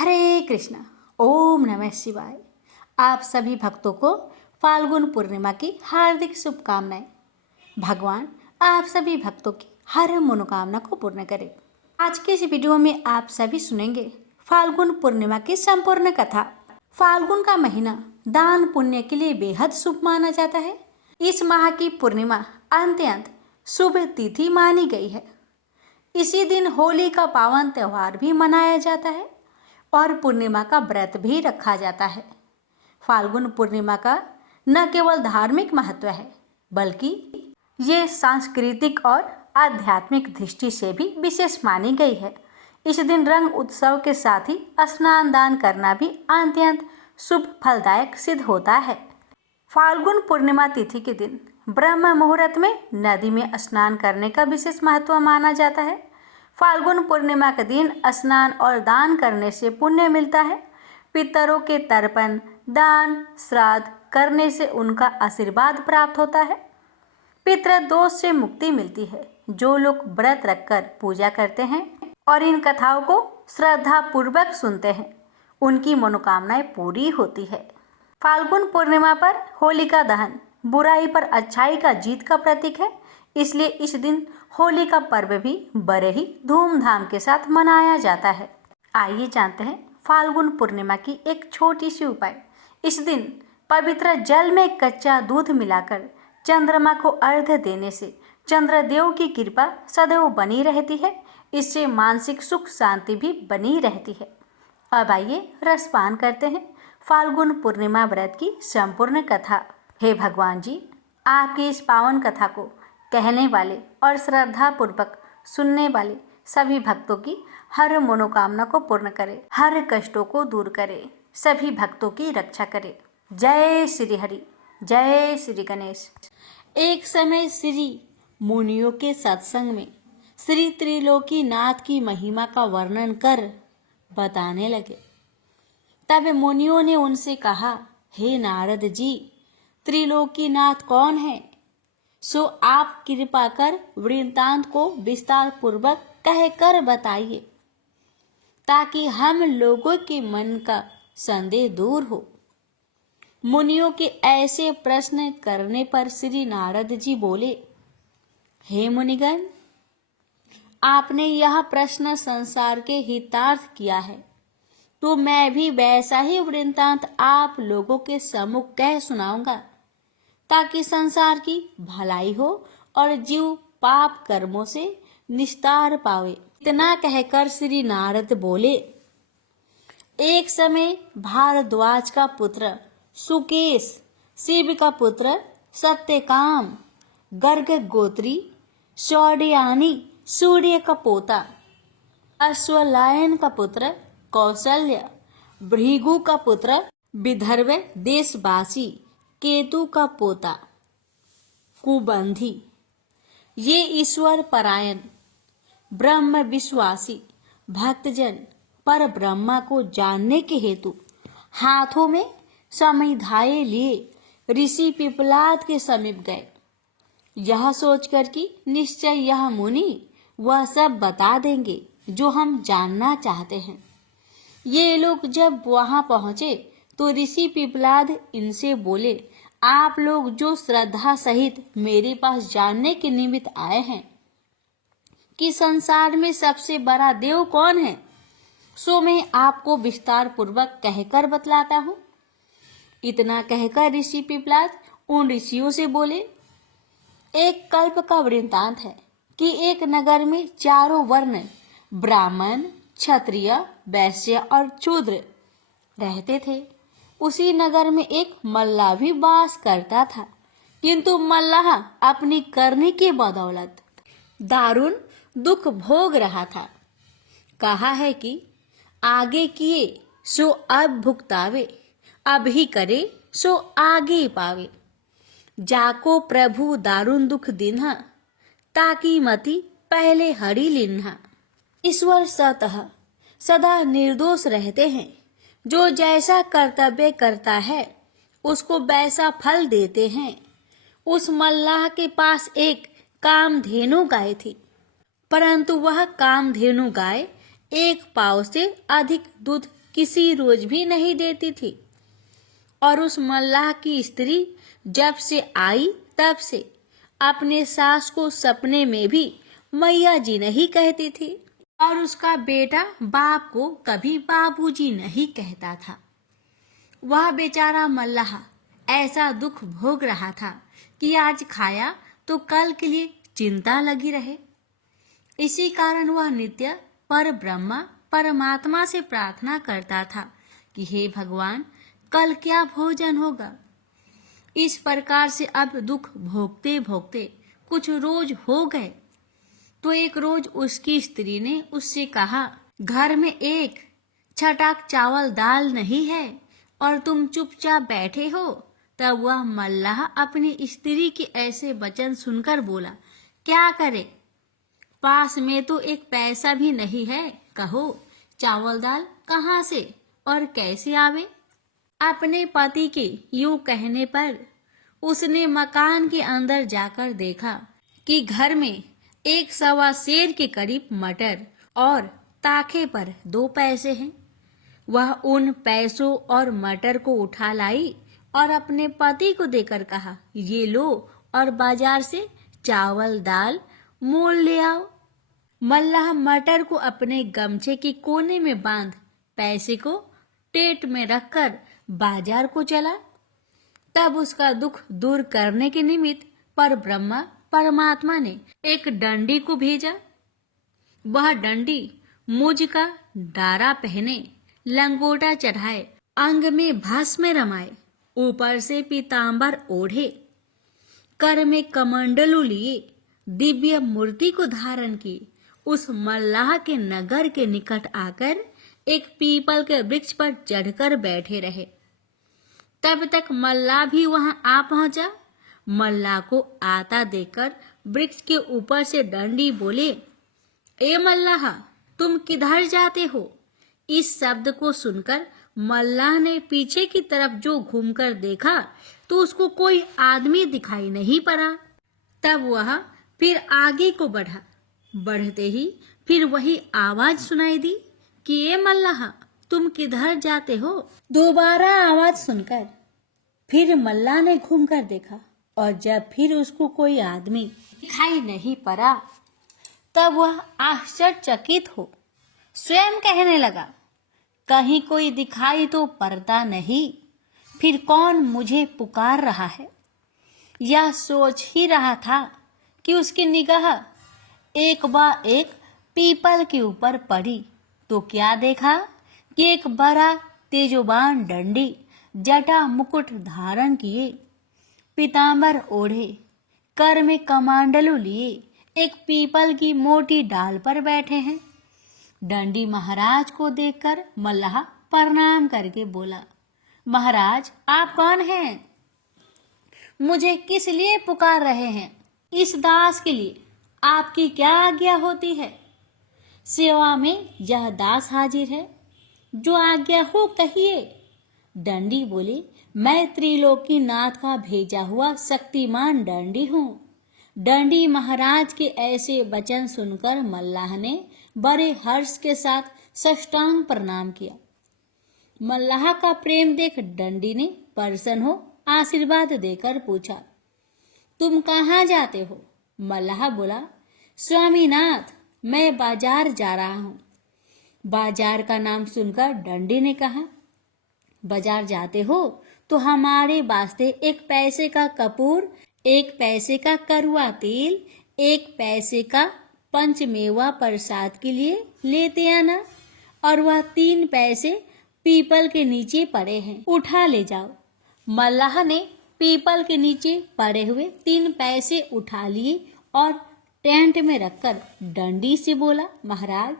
हरे कृष्णा। ओम नमः शिवाय। आप सभी भक्तों को फाल्गुन पूर्णिमा की हार्दिक शुभकामनाएं। भगवान आप सभी भक्तों की हर मनोकामना को पूर्ण करे। आज के इस वीडियो में आप सभी सुनेंगे फाल्गुन पूर्णिमा की संपूर्ण कथा। फाल्गुन का महीना दान पुण्य के लिए बेहद शुभ माना जाता है। इस माह की पूर्णिमा अत्यंत शुभ तिथि मानी गई है। इसी दिन होली का पावन त्योहार भी मनाया जाता है और पूर्णिमा का व्रत भी रखा जाता है। फाल्गुन पूर्णिमा का न केवल धार्मिक महत्व है बल्कि ये सांस्कृतिक और आध्यात्मिक दृष्टि से भी विशेष मानी गई है। इस दिन रंग उत्सव के साथ ही स्नान दान करना भी अत्यंत शुभ फलदायक सिद्ध होता है। फाल्गुन पूर्णिमा तिथि के दिन ब्रह्म मुहूर्त में नदी में स्नान करने का विशेष महत्व माना जाता है। फाल्गुन पूर्णिमा के दिन स्नान और दान करने से पुण्य मिलता है। पितरों के तर्पण दान श्राद्ध करने से उनका आशीर्वाद प्राप्त होता है। पितृदोष से मुक्ति मिलती है। जो लोग व्रत रखकर पूजा करते हैं और इन कथाओं को श्रद्धा पूर्वक सुनते हैं उनकी मनोकामनाएं पूरी होती है। फाल्गुन पूर्णिमा पर होलिका दहन बुराई पर अच्छाई का जीत का प्रतीक है, इसलिए इस दिन होली का पर्व भी बड़े ही धूमधाम के साथ मनाया जाता है। आइए जानते हैं फाल्गुन पूर्णिमा की एक छोटी सी उपाय। इस दिन पवित्र जल में कच्चा दूध मिलाकर चंद्रमा को अर्घ्य देने से चंद्रदेव की कृपा सदैव बनी रहती है। इससे मानसिक सुख शांति भी बनी रहती है। अब आइए रसपान करते हैं फाल्गुन पूर्णिमा व्रत की संपूर्ण कथा। हे भगवान जी, आपकी इस पावन कथा को कहने वाले और श्रद्धा पूर्वक सुनने वाले सभी भक्तों की हर मनोकामना को पूर्ण करे, हर कष्टों को दूर करे, सभी भक्तों की रक्षा करे। जय श्री हरि, जय श्री गणेश। एक समय श्री मुनियों के सत्संग में श्री त्रिलोकीनाथ की महिमा का वर्णन कर बताने लगे। तब मुनियों ने उनसे कहा, हे नारद जी, त्रिलोकीनाथ कौन है? सो आप कृपा कर वृत्तांत को विस्तार पूर्वक कहकर बताइए ताकि हम लोगों के मन का संदेह दूर हो। मुनियों के ऐसे प्रश्न करने पर श्री नारद जी बोले, हे मुनिगण, आपने यह प्रश्न संसार के हितार्थ किया है तो मैं भी वैसा ही वृत्तांत आप लोगों के सम्मुख कह सुनाऊंगा ताकि संसार की भलाई हो और जीव पाप कर्मों से निस्तार पावे। इतना कहकर श्री नारद बोले, एक समय भारद्वाज का पुत्र सुकेश, शिव का पुत्र सत्यकाम, गर्ग गोत्री शौर्यानी सूर्य का पोता, अश्वलायन का पुत्र कौशल्य, भृगु का पुत्र विदर्भ देशवासी केतु का पोता कुबंधी, ये ईश्वर परायण ब्रह्म विश्वासी भक्तजन पर ब्रह्मा को जानने के हेतु हाथों में समिधाए लिए ऋषि पिपलाद के समीप गए। यह सोचकर कि निश्चय यह मुनि वह सब बता देंगे जो हम जानना चाहते हैं। ये लोग जब वहां पहुंचे तो ऋषि पिपलाद इनसे बोले, आप लोग जो श्रद्धा सहित मेरे पास जानने के निमित्त आए हैं कि संसार में सबसे बड़ा देव कौन है, सो मैं आपको विस्तार पूर्वक कहकर बतलाता हूँ। इतना कहकर ऋषि पिपलाद उन ऋषियों से बोले, एक कल्प का वृत्तांत है कि एक नगर में चारों वर्ण ब्राह्मण क्षत्रिय वैश्य और शूद्र रहते थे। उसी नगर में एक मल्लाह भी वास करता था, किंतु मल्लाह अपनी करनी की बदौलत दारुण दुख भोग रहा था। कहा है कि आगे किए सो अब भुगतावे, अब ही करे सो आगे पावे। जाको प्रभु दारुण दुख दिन्हा, ताकि मति पहले हरि लिन्हा। ईश्वर सतः सदा निर्दोष रहते हैं। जो जैसा कर्तव्य करता है उसको वैसा फल देते हैं। उस मल्लाह के पास एक कामधेनु गाय थी, परंतु वह कामधेनु गाय एक पाव से अधिक दूध किसी रोज भी नहीं देती थी। और उस मल्लाह की स्त्री जब से आई तब से अपने सास को सपने में भी मैया जी नहीं कहती थी, और उसका बेटा बाप को कभी बाबूजी नहीं कहता था। वह बेचारा मल्लाह ऐसा दुख भोग रहा था कि आज खाया तो कल के लिए चिंता लगी रहे। इसी कारण वह नित्य पर ब्रह्मा परमात्मा से प्रार्थना करता था कि हे भगवान, कल क्या भोजन होगा। इस प्रकार से अब दुख भोगते भोगते कुछ रोज हो गए तो एक रोज उसकी स्त्री ने उससे कहा, घर में एक छटाक चावल दाल नहीं है और तुम चुपचाप बैठे हो। तब वह मल्लाह अपनी स्त्री के ऐसे वचन सुनकर बोला, क्या करे, पास में तो एक पैसा भी नहीं है, कहो चावल दाल कहाँ से और कैसे आवे। अपने पति के यूं कहने पर उसने मकान के अंदर जाकर देखा कि घर में 1 सवा सेर के करीब मटर और ताखे पर 2 पैसे हैं। वह उन पैसों और मटर को उठा लाई और अपने पति को देकर कहा, ये लो और बाजार से चावल दाल मोल ले आओ। मल्लाह मटर को अपने गमछे के कोने में बांध पैसे को टेट में रखकर बाजार को चला। तब उसका दुख दूर करने के निमित्त पर ब्रह्मा परमात्मा ने एक डंडी को भेजा। वह डंडी मुझ का डारा पहने, लंगोटा चढ़ाए, अंग में भस्म रमाए, ऊपर से पीतांबर ओढ़े, कर में कमंडलू लिए, दिव्य मूर्ति को धारण की, उस मल्लाह के नगर के निकट आकर एक पीपल के वृक्ष पर चढ़कर बैठे रहे। तब तक मल्लाह भी वहां आ पहुंचा। मल्लाह को आता देखकर वृक्ष के ऊपर से डंडी बोले, ए मल्लाह, तुम किधर जाते हो। इस शब्द को सुनकर मल्लाह ने पीछे की तरफ जो घूमकर देखा तो उसको कोई आदमी दिखाई नहीं पड़ा। तब वह फिर आगे को बढ़ा। बढ़ते ही फिर वही आवाज सुनाई दी कि ए मल्लाह, तुम किधर जाते हो। दोबारा आवाज सुनकर फिर मल्लाह ने घूमकर देखा और जब फिर उसको कोई आदमी दिखाई नहीं पड़ा तब वह आश्चर्यचकित हो स्वयं कहने लगा, कहीं कोई दिखाई तो पड़ता नहीं, फिर कौन मुझे पुकार रहा है। यह सोच ही रहा था कि उसकी निगाह एक बार एक पीपल के ऊपर पड़ी तो क्या देखा कि एक बड़ा तेजोबान डंडी जटा मुकुट धारण किए, पीतांबर ओढ़े, कर में कमांडलू लिए, एक पीपल की मोटी डाल पर बैठे हैं। डंडी महाराज को देखकर मल्लाह प्रणाम करके बोला, महाराज आप कौन हैं? मुझे किस लिए पुकार रहे हैं? इस दास के लिए आपकी क्या आज्ञा होती है? सेवा में यह दास हाजिर है, जो आज्ञा हो कहिए। डंडी बोली, मैं त्रिलोकी नाथ का भेजा हुआ शक्तिमान डंडी हूँ। डंडी महाराज के ऐसे वचन सुनकर मल्लाह ने बड़े हर्ष के साथ साष्टांग प्रणाम किया। मल्लाह का प्रेम देख डंडी ने प्रसन्न हो आशीर्वाद देकर पूछा, तुम कहाँ जाते हो? मल्लाह बोला, स्वामीनाथ, मैं बाजार जा रहा हूँ। बाजार का नाम सुनकर डंडी ने कहा, बाजार जाते हो तो हमारे वास्ते 1 पैसे का कपूर, 1 पैसे का करुआ तेल, 1 पैसे का पंचमेवा प्रसाद के लिए लेते आना, और वह 3 पैसे पीपल के नीचे पड़े हैं, उठा ले जाओ। मल्लाह ने पीपल के नीचे पड़े हुए 3 पैसे उठा लिए और टेंट में रखकर डंडी से बोला, महाराज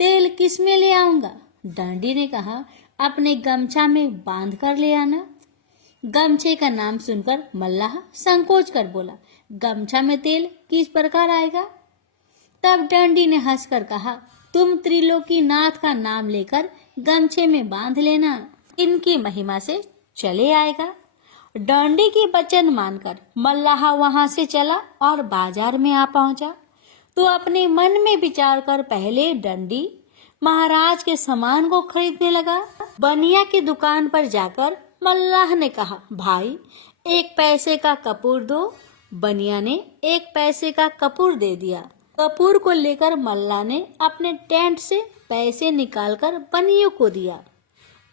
तेल किस में ले आऊंगा? डंडी ने कहा, अपने गमछा में बांध कर ले आना। गमछे का नाम सुनकर मल्लाह संकोच कर बोला, गमछा में तेल किस प्रकार आएगा? तब डंडी ने हंसकर कहा, तुम त्रिलोकी नाथ का नाम लेकर गमछे में बांध लेना, इनकी महिमा से चले आएगा। डंडी की वचन मानकर मल्लाह वहां से चला और बाजार में आ पहुंचा तो अपने मन में विचार कर पहले डंडी महाराज के सामान को खरीदने लगा। बनिया की दुकान पर जाकर मल्लाह ने कहा, भाई 1 पैसे का कपूर दो। बनिया ने 1 पैसे का कपूर दे दिया। कपूर को लेकर मल्लाह ने अपने टेंट से पैसे निकालकर बनियों को दिया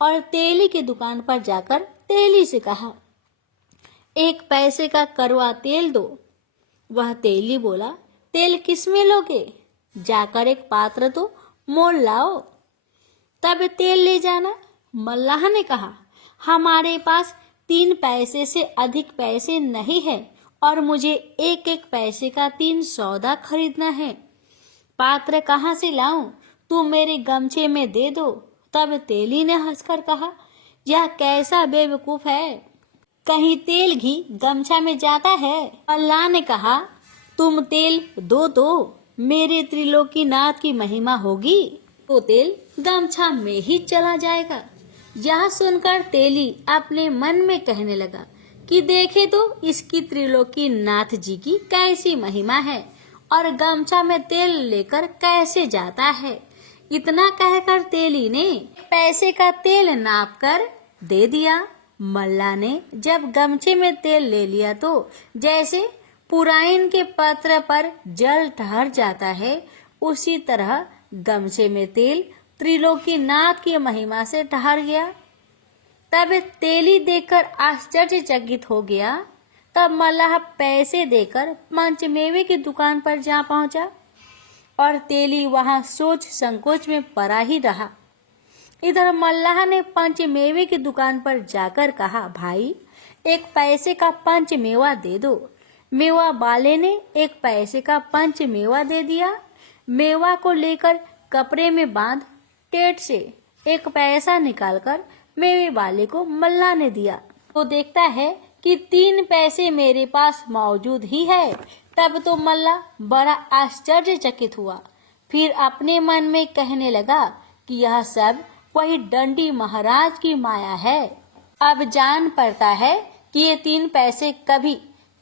और तेली की दुकान पर जाकर तेली से कहा, 1 पैसे का कड़वा तेल दो। वह तेली बोला, तेल किसमें लोगे? जाकर एक पात्र तो मोल लाओ, तब तेल ले जाना। मल्लाह ने कहा, हमारे पास 3 पैसे से अधिक पैसे नहीं है और मुझे 1-1 पैसे का 3 सौदा खरीदना है। पात्र कहाँ से लाऊं? तुम मेरे गमछे में दे दो। तब तेली ने हंसकर कहा, यह कैसा बेवकूफ है, कहीं तेल घी गमछा में जाता है। मल्लाह ने कहा, तुम तेल दो, मेरे त्रिलोकीनाथ की महिमा होगी तो तेल गमछा में ही चला जाएगा। यह सुनकर तेली अपने मन में कहने लगा कि देखे तो इसकी त्रिलोकीनाथ जी की कैसी महिमा है और गमछा में तेल लेकर कैसे जाता है। इतना कहकर तेली ने पैसे का तेल नाप कर दे दिया। मल्लाह ने जब गमछे में तेल ले लिया तो जैसे पुराइन के पत्र पर जल ठहर जाता है, उसी तरह गमछे में तेल त्रिलोकीनाथ की महिमा से ठहर गया। तब तेली देखकर आश्चर्यचकित हो गया। तब मल्लाह पैसे देकर पंचमेवे की दुकान पर जा पहुंचा और तेली वहां सोच संकोच में पड़ा ही रहा। इधर मल्लाह ने पंचमेवे की दुकान पर जाकर कहा, भाई 1 पैसे का पंचमेवा दे दो। मेवा वाले ने 1 पैसे का पंचमेवा दे दिया। मेवा को लेकर कपड़े में बांध टेट से 1 पैसा निकालकर मेवे वाले को मल्लाह ने दिया। वो देखता है कि 3 पैसे मेरे पास मौजूद ही है। तब तो मल्लाह बड़ा आश्चर्यचकित हुआ। फिर अपने मन में कहने लगा कि यह सब वही डंडी महाराज की माया है। अब जान पड़ता है कि ये 3 पैसे कभी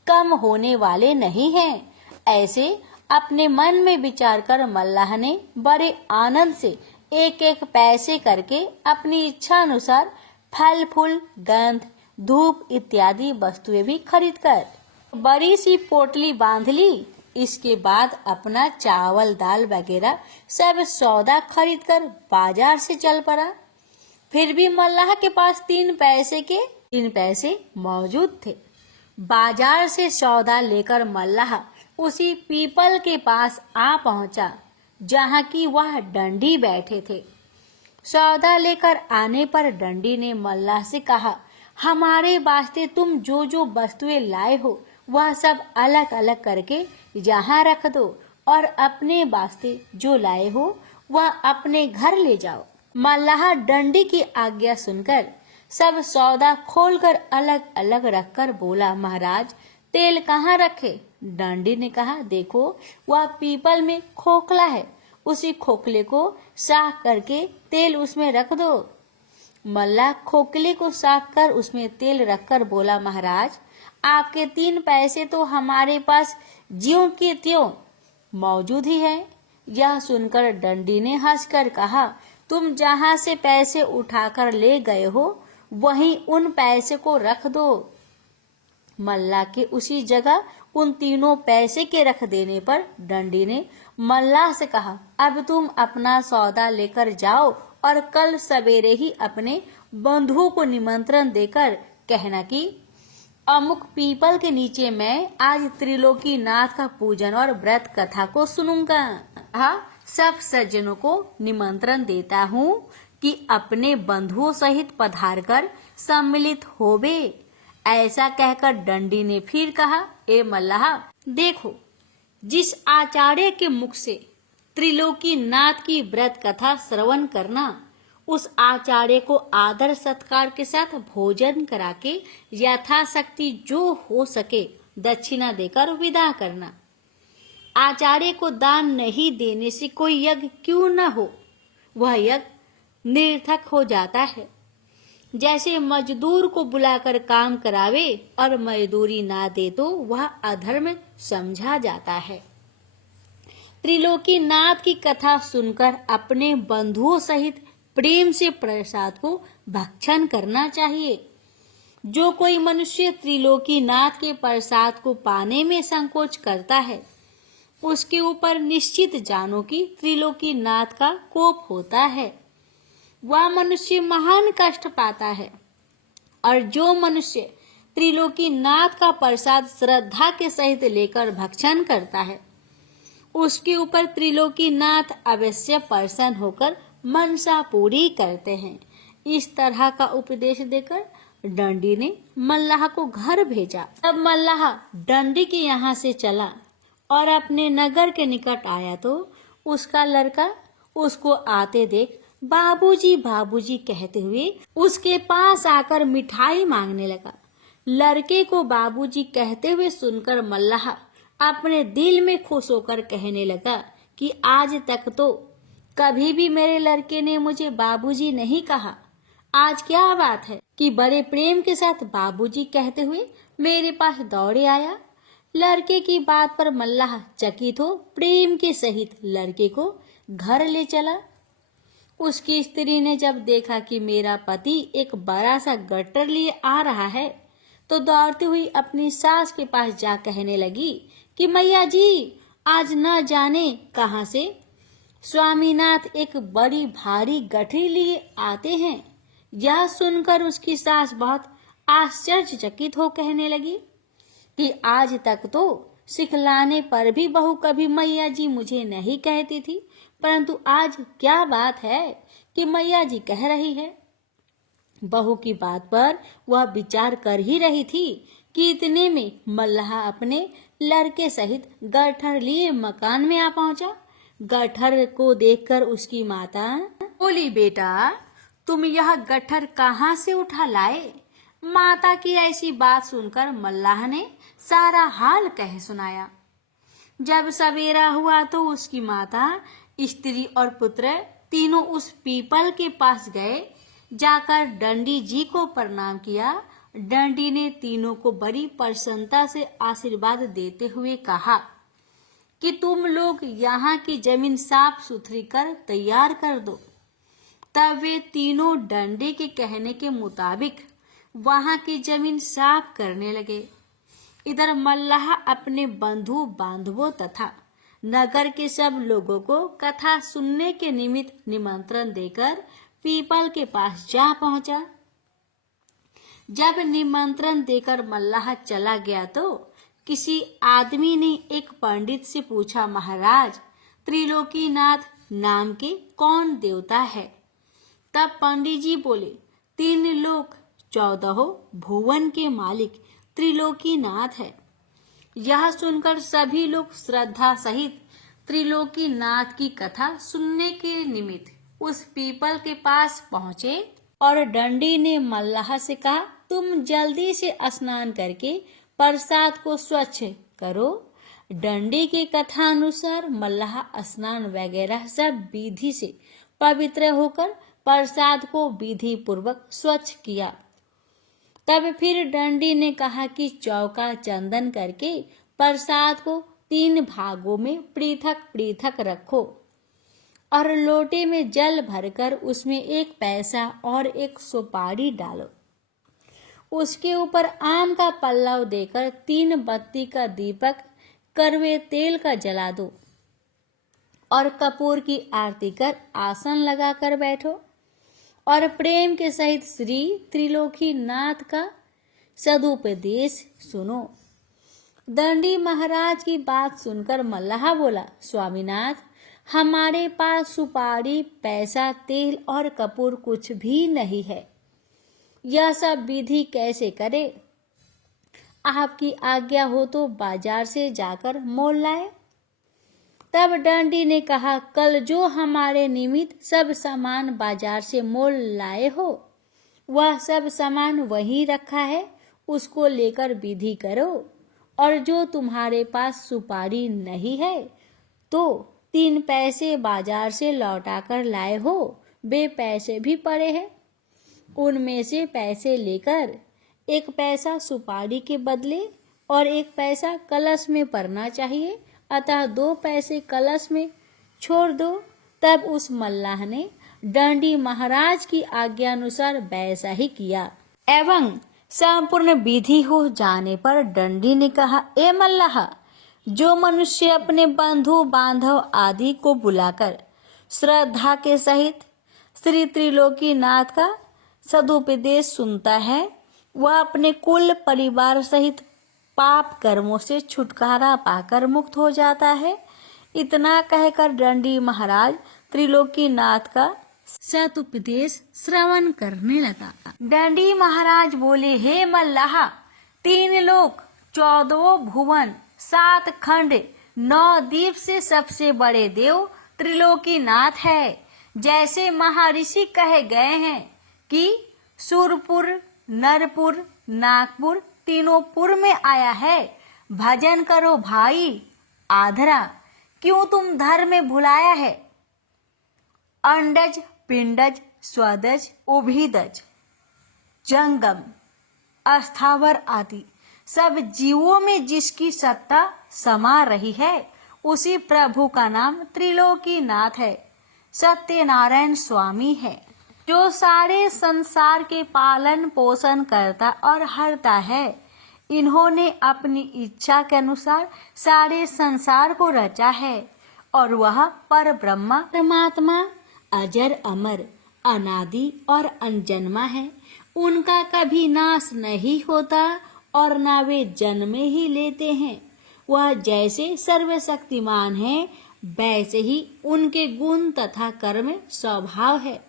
कम होने वाले नहीं हैं। ऐसे अपने मन में विचार कर मल्लाह ने बड़े आनंद से 1-1 पैसे करके अपनी इच्छा अनुसार फल फूल, गंध, धूप इत्यादि वस्तुएं भी खरीद कर बड़ी सी पोटली बांध ली। इसके बाद अपना चावल दाल वगैरह सब सौदा खरीद कर बाजार से चल पड़ा। फिर भी मल्लाह के पास 3 पैसे मौजूद थे। बाजार से सौदा लेकर मल्लाह उसी पीपल के पास आ पहुंचा जहां की वह डंडी बैठे थे। सौदा लेकर आने पर डंडी ने मल्लाह से कहा, हमारे वास्ते तुम जो जो वस्तुएं लाए हो वह सब अलग अलग करके यहाँ रख दो और अपने वास्ते जो लाए हो वह अपने घर ले जाओ। मल्लाह डंडी की आज्ञा सुनकर सब सौदा खोलकर अलग अलग रखकर बोला, महाराज तेल कहाँ रखे? डंडी ने कहा, देखो वह पीपल में खोखला है, उसी खोखले को साफ करके तेल उसमें रख दो। मल्लाह खोखले को साफ कर उसमें तेल रखकर बोला, महाराज आपके 3 पैसे तो हमारे पास ज्यों के त्यों मौजूद ही है। यह सुनकर डंडी ने हंसकर कहा, तुम जहाँ से पैसे उठाकर ले गए हो वहीं उन पैसे को रख दो। मल्लाह के उसी जगह उन 3 पैसे के रख देने पर डंडी ने मल्लाह से कहा, अब तुम अपना सौदा लेकर जाओ और कल सवेरे ही अपने बंधुओं को निमंत्रण देकर कहना कि अमुक पीपल के नीचे मैं आज त्रिलोकीनाथ का पूजन और व्रत कथा को सुनूंगा। सब सज्जनों को निमंत्रण देता हूँ कि अपने बंधुओं सहित पधार कर सम्मिलित होवे। ऐसा कहकर डंडी ने फिर कहा, ए मल्लाह देखो, जिस आचार्य के मुख से त्रिलोकीनाथ की व्रत कथा श्रवण करना, उस आचार्य को आदर सत्कार के साथ भोजन करा के यथाशक्ति जो हो सके दक्षिणा देकर विदा करना। आचार्य को दान नहीं देने से कोई यज्ञ क्यों न हो, वह यज्ञ निरर्थक हो जाता है। जैसे मजदूर को बुलाकर काम करावे और मजदूरी ना दे तो वह अधर्म समझा जाता है। त्रिलोकीनाथ की कथा सुनकर अपने बंधुओं सहित प्रेम से प्रसाद को भक्षण करना चाहिए। जो कोई मनुष्य त्रिलोकीनाथ के प्रसाद को पाने में संकोच करता है, उसके ऊपर निश्चित जानो कि त्रिलोकीनाथ का कोप होता है। वह मनुष्य महान कष्ट पाता है। और जो मनुष्य त्रिलोकीनाथ का प्रसाद श्रद्धा के सहित लेकर भक्षण करता है, उसके ऊपर त्रिलोकीनाथ अवश्य प्रसन्न होकर मनसा पूरी करते हैं। इस तरह का उपदेश देकर डंडी ने मल्लाह को घर भेजा। तब मल्लाह डंडी के यहाँ से चला और अपने नगर के निकट आया तो उसका लड़का उसको आते देख बाबूजी बाबूजी कहते हुए उसके पास आकर मिठाई मांगने लगा। लड़के को बाबूजी कहते हुए सुनकर मल्लाह अपने दिल में खुश होकर कहने लगा कि आज तक तो कभी भी मेरे लड़के ने मुझे बाबूजी नहीं कहा। आज क्या बात है कि बड़े प्रेम के साथ बाबूजी कहते हुए मेरे पास दौड़े आया। लड़के की बात पर मल्लाह चकित हो प्रेम के सहित लड़के को घर ले चला। उसकी स्त्री ने जब देखा कि मेरा पति एक बड़ा सा गट्टर लिए आ रहा है, तो दौड़ती हुई अपनी सास के पास जा कहने लगी कि मैया जी, आज न जाने कहाँ से स्वामीनाथ एक बड़ी भारी गठरी लिए आते हैं। यह सुनकर उसकी सास बहुत आश्चर्यचकित हो कहने लगी कि आज तक तो सिखलाने पर भी बहू कभी मैया जी मुझे नहीं कहती थी, परंतु आज क्या बात है कि मैया जी कह रही है। बहू की बात पर वह विचार कर ही रही थी कि इतने में मल्लाह अपने लड़के सहित गट्ठर लिए मकान में आ पहुंचा। गट्ठर को देखकर उसकी माता बोली, बेटा तुम यह गट्ठर कहाँ से उठा लाए? माता की ऐसी बात सुनकर मल्लाह ने सारा हाल कह सुनाया। जब सवेरा हुआ तो उसकी माता, स्त्री और पुत्र तीनों उस पीपल के पास गए। जाकर डंडी जी को प्रणाम किया। डंडी ने तीनों को बड़ी प्रसन्नता से आशीर्वाद देते हुए कहा कि तुम लोग यहाँ की जमीन साफ सुथरी कर तैयार कर दो। तब वे तीनों डंडे के कहने के मुताबिक वहां की जमीन साफ करने लगे। इधर मल्लाह अपने बंधु बांधवों तथा नगर के सब लोगों को कथा सुनने के निमित्त निमंत्रण देकर पीपल के पास जा पहुंचा। जब निमंत्रण देकर मल्लाह चला गया तो किसी आदमी ने एक पंडित से पूछा, महाराज त्रिलोकीनाथ नाम के कौन देवता है? तब पंडित जी बोले, 3 लोक 14 भुवन के मालिक त्रिलोकीनाथ है। यह सुनकर सभी लोग श्रद्धा सहित त्रिलोकीनाथ की कथा सुनने के निमित्त उस पीपल के पास पहुंचे और डंडी ने मल्लाह से कहा, तुम जल्दी से स्नान करके प्रसाद को स्वच्छ करो। डंडी की कथा अनुसार मल्लाह स्नान वगैरह सब विधि से पवित्र होकर प्रसाद को विधि पूर्वक स्वच्छ किया। तब फिर डंडी ने कहा कि चौका चंदन करके प्रसाद को 3 भागों में पृथक पृथक रखो और लोटे में जल भरकर उसमें 1 पैसा और 1 सुपारी डालो। उसके ऊपर आम का पल्लव देकर 3 बत्ती का दीपक कड़वे तेल का जला दो और कपूर की आरती कर आसन लगाकर बैठो और प्रेम के सहित श्री त्रिलोकीनाथ का सदुपदेश सुनो। दंडी महाराज की बात सुनकर मल्लाह बोला, स्वामीनाथ हमारे पास सुपारी, पैसा, तेल और कपूर कुछ भी नहीं है। यह सब विधि कैसे करे? आपकी आज्ञा हो तो बाजार से जाकर मोल लाए। तब डंडी ने कहा, कल जो हमारे निमित्त सब सामान बाजार से मोल लाए हो, वह सब सामान वहीं रखा है, उसको लेकर विधि करो। और जो तुम्हारे पास सुपारी नहीं है तो 3 पैसे बाजार से लौटाकर लाए हो, वे पैसे भी पड़े हैं। उनमें से पैसे लेकर 1 पैसा सुपारी के बदले और 1 पैसा कलश में पड़ना चाहिए अतः 2 पैसे कलश में छोड़ दो। तब उस मल्लाह ने डंडी महाराज की आज्ञा अनुसार वैसा ही किया एवं संपूर्ण विधि हो जाने पर डंडी ने कहा, ए मल्लाह, जो मनुष्य अपने बंधु बांधव आदि को बुलाकर श्रद्धा के सहित श्री त्रिलोकीनाथ का सदुपदेश सुनता है, वह अपने कुल परिवार सहित पाप कर्मों से छुटकारा पाकर मुक्त हो जाता है। इतना कहकर डंडी महाराज त्रिलोकीनाथ का सदुपदेश श्रवण करने लगा। डंडी महाराज बोले, हे मल्लाह, 3 लोक, 14 भुवन, 7 खंड, 9 द्वीप से सबसे बड़े देव त्रिलोकीनाथ है। जैसे महर्षि कहे गए हैं कि सुरपुर, नरपुर, नागपुर तीनों पुर में आया है। भजन करो भाई आधरा, क्यों तुम धर्म में भुलाया है। अंडज, पिंडज, स्वदज, उभिदज, जंगम, अस्थावर आदि सब जीवों में जिसकी सत्ता समा रही है, उसी प्रभु का नाम त्रिलोकीनाथ है, सत्यनारायण स्वामी है, जो सारे संसार के पालन पोषण करता और हरता है। इन्होंने अपनी इच्छा के अनुसार सारे संसार को रचा है और वह पर ब्रह्मा परमात्मा अजर अमर अनादि और अनजन्मा है। उनका कभी नाश नहीं होता और ना वे जन्म ही लेते हैं। वह जैसे सर्वशक्तिमान है, वैसे ही उनके गुण तथा कर्म स्वभाव है।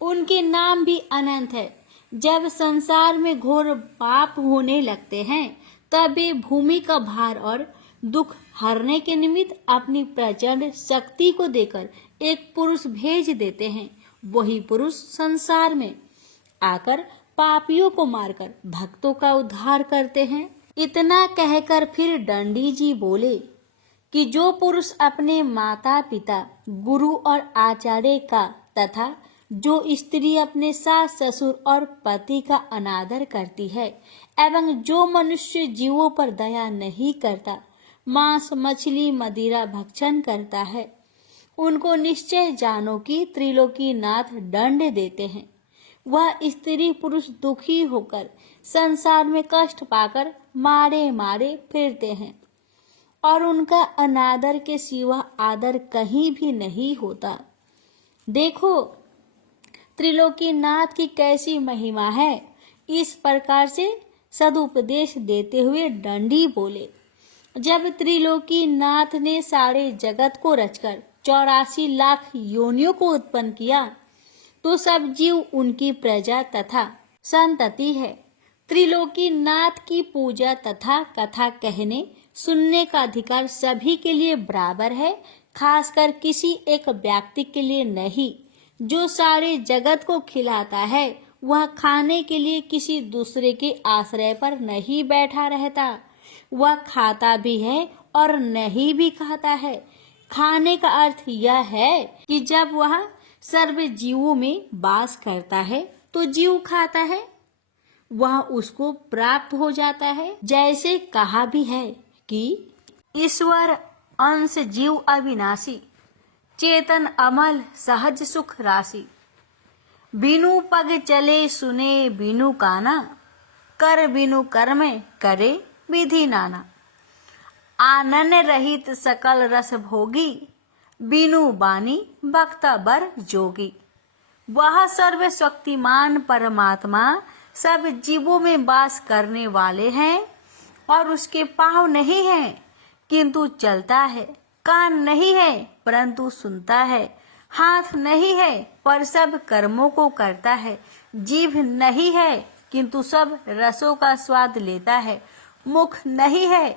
उनके नाम भी अनंत है। जब संसार में घोर पाप होने लगते हैं, तब वे भूमि का भार और दुख हरने के निमित्त अपनी प्रचंड शक्ति को देकर एक पुरुष भेज देते हैं। वही पुरुष संसार में आकर पापियों को मारकर भक्तों का उद्धार करते हैं। इतना कहकर फिर डंडी जी बोले कि जो पुरुष अपने माता पिता, गुरु और आचार्य का तथा जो स्त्री अपने सास ससुर और पति का अनादर करती है एवं जो मनुष्य जीवों पर दया नहीं करता, मांस मछली मदिरा भक्षण करता है, उनको निश्चय जानो कि त्रिलोकीनाथ दंड देते हैं। वह स्त्री पुरुष दुखी होकर संसार में कष्ट पाकर मारे मारे फिरते हैं और उनका अनादर के सिवा आदर कहीं भी नहीं होता। देखो त्रिलोकीनाथ की कैसी महिमा है। इस प्रकार से सदुपदेश देते हुए डंडी बोले, जब त्रिलोकीनाथ ने सारे जगत को रचकर 84 लाख योनियों को उत्पन्न किया, तो सब जीव उनकी प्रजा तथा संतति है। त्रिलोकीनाथ की पूजा तथा कथा कहने सुनने का अधिकार सभी के लिए बराबर है, खासकर किसी एक व्यक्ति के लिए नहीं। जो सारे जगत को खिलाता है, वह खाने के लिए किसी दूसरे के आश्रय पर नहीं बैठा रहता। वह खाता भी है और नहीं भी खाता है। खाने का अर्थ यह है कि जब वह सर्व जीवों में वास करता है तो जीव खाता है, वह उसको प्राप्त हो जाता है। जैसे कहा भी है कि ईश्वर अंश जीव अविनाशी, चेतन अमल सहज सुख राशि, बिनु पग चले सुने बिनु काना, कर बिनु कर्म करे विधि नाना, आनन रहित सकल रस भोगी, बिनु बानी भक्ता बर जोगी। वह सर्वशक्तिमान परमात्मा सब जीवों में वास करने वाले हैं और उसके पाँव नहीं हैं किंतु चलता है, कान नहीं है परंतु सुनता है, हाथ नहीं है पर सब कर्मों को करता है, जीभ नहीं है किंतु सब रसों का स्वाद लेता है, मुख नहीं है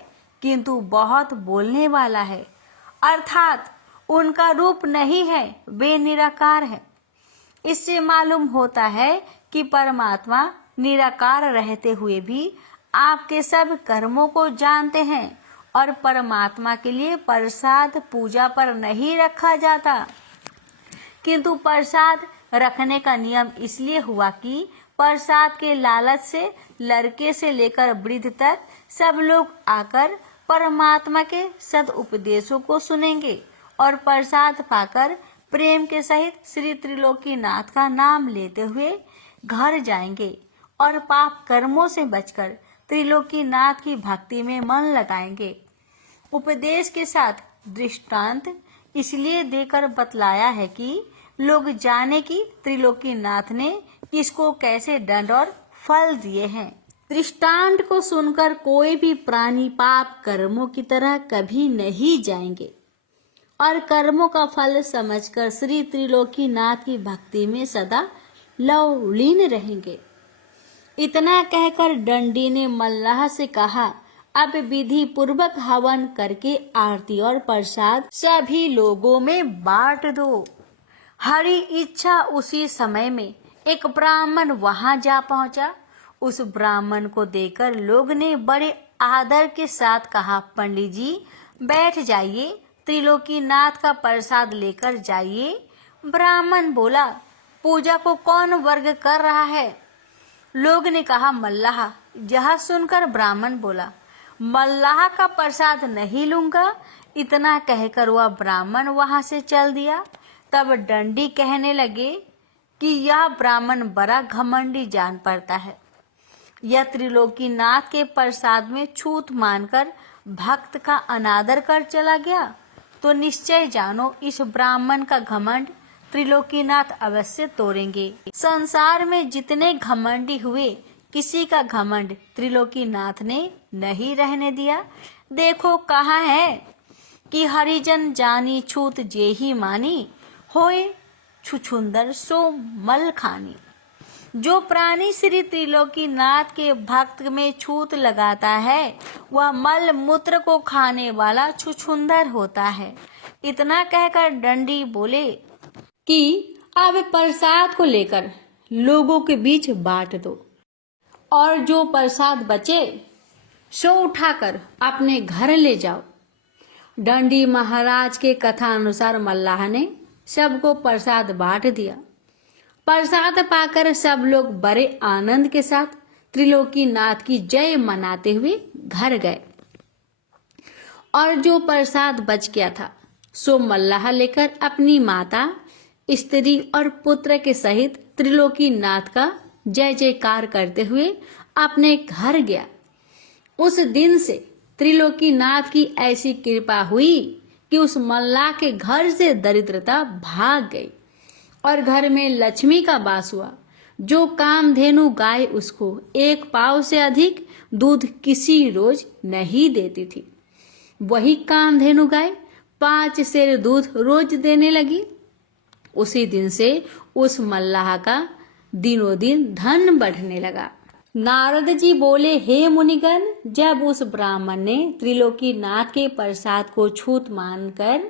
किंतु बहुत बोलने वाला है, अर्थात उनका रूप नहीं है, वे निराकार है। इससे मालूम होता है कि परमात्मा निराकार रहते हुए भी आपके सब कर्मों को जानते हैं और परमात्मा के लिए प्रसाद पूजा पर नहीं रखा जाता, किंतु प्रसाद रखने का नियम इसलिए हुआ कि प्रसाद के लालच से लड़के से लेकर वृद्ध तक सब लोग आकर परमात्मा के सद उपदेशों को सुनेंगे और प्रसाद पाकर प्रेम के सहित श्री त्रिलोकीनाथ का नाम लेते हुए घर जाएंगे और पाप कर्मों से बचकर त्रिलोकीनाथ की भक्ति में मन लगाएंगे। उपदेश के साथ दृष्टांत इसलिए देकर बतलाया है कि लोग जाने कि त्रिलोकीनाथ ने किसको कैसे दंड और फल दिए हैं। दृष्टांत को सुनकर कोई भी प्राणी पाप कर्मों की तरह कभी नहीं जाएंगे और कर्मों का फल समझकर श्री त्रिलोकीनाथ की भक्ति में सदा लवलीन रहेंगे। इतना कहकर दंडी ने मल्लाह से कहा, अब विधि पूर्वक हवन करके आरती और प्रसाद सभी लोगों में बांट दो। हरि इच्छा उसी समय में एक ब्राह्मण वहां जा पहुंचा। उस ब्राह्मण को देखकर लोग ने बड़े आदर के साथ कहा, पंडित जी बैठ जाइए, त्रिलोकीनाथ का प्रसाद लेकर जाइए। ब्राह्मण बोला, पूजा को कौन वर्ग कर रहा है? लोग ने कहा, मल्लाह। यह सुनकर ब्राह्मण बोला, मल्लाह का प्रसाद नहीं लूंगा। इतना कहकर वह ब्राह्मण वहां से चल दिया। तब दंडी कहने लगे कि यह ब्राह्मण बड़ा घमंडी जान पड़ता है। यह त्रिलोकीनाथ के प्रसाद में छूत मानकर भक्त का अनादर कर चला गया, तो निश्चय जानो इस ब्राह्मण का घमंड त्रिलोकीनाथ अवश्य तोड़ेंगे। संसार में जितने घमंडी हुए, किसी का घमंड त्रिलोकीनाथ ने नहीं रहने दिया। देखो कहा है कि हरिजन जानी छूत जेही मानी, होए छुछुंदर सो मल खानी। जो प्राणी श्री त्रिलोकीनाथ के भक्त में छूत लगाता है, वह मल मूत्र को खाने वाला छुछुंदर होता है। इतना कहकर दंडी बोले कि अब प्रसाद को लेकर लोगों के बीच बांट दो और जो प्रसाद बचे सो उठाकर अपने घर ले जाओ। दंडी महाराज के कथा अनुसार मल्लाह ने सबको प्रसाद बांट दिया। प्रसाद पाकर सब लोग बड़े आनंद के साथ त्रिलोकीनाथ की जय मनाते हुए घर गए और जो प्रसाद बच गया था सो मल्लाह लेकर अपनी माता, स्त्री और पुत्र के सहित त्रिलोकीनाथ का जय जयकार करते हुए अपने घर गया। उस दिन से त्रिलोकीनाथ की ऐसी कृपा हुई कि उस मल्लाह के घर से दरिद्रता भाग गई और घर में लक्ष्मी का वास हुआ। जो कामधेनु गाय उसको 1 पाव से अधिक दूध किसी रोज नहीं देती थी, वही कामधेनु गाय 5 सेर दूध रोज देने लगी। उसी दिन से उस मल्लाह का दिनों दिन धन बढ़ने लगा। नारद जी बोले, हे मुनिगण, जब उस ब्राह्मण ने त्रिलोकीनाथ के प्रसाद को छूत मानकर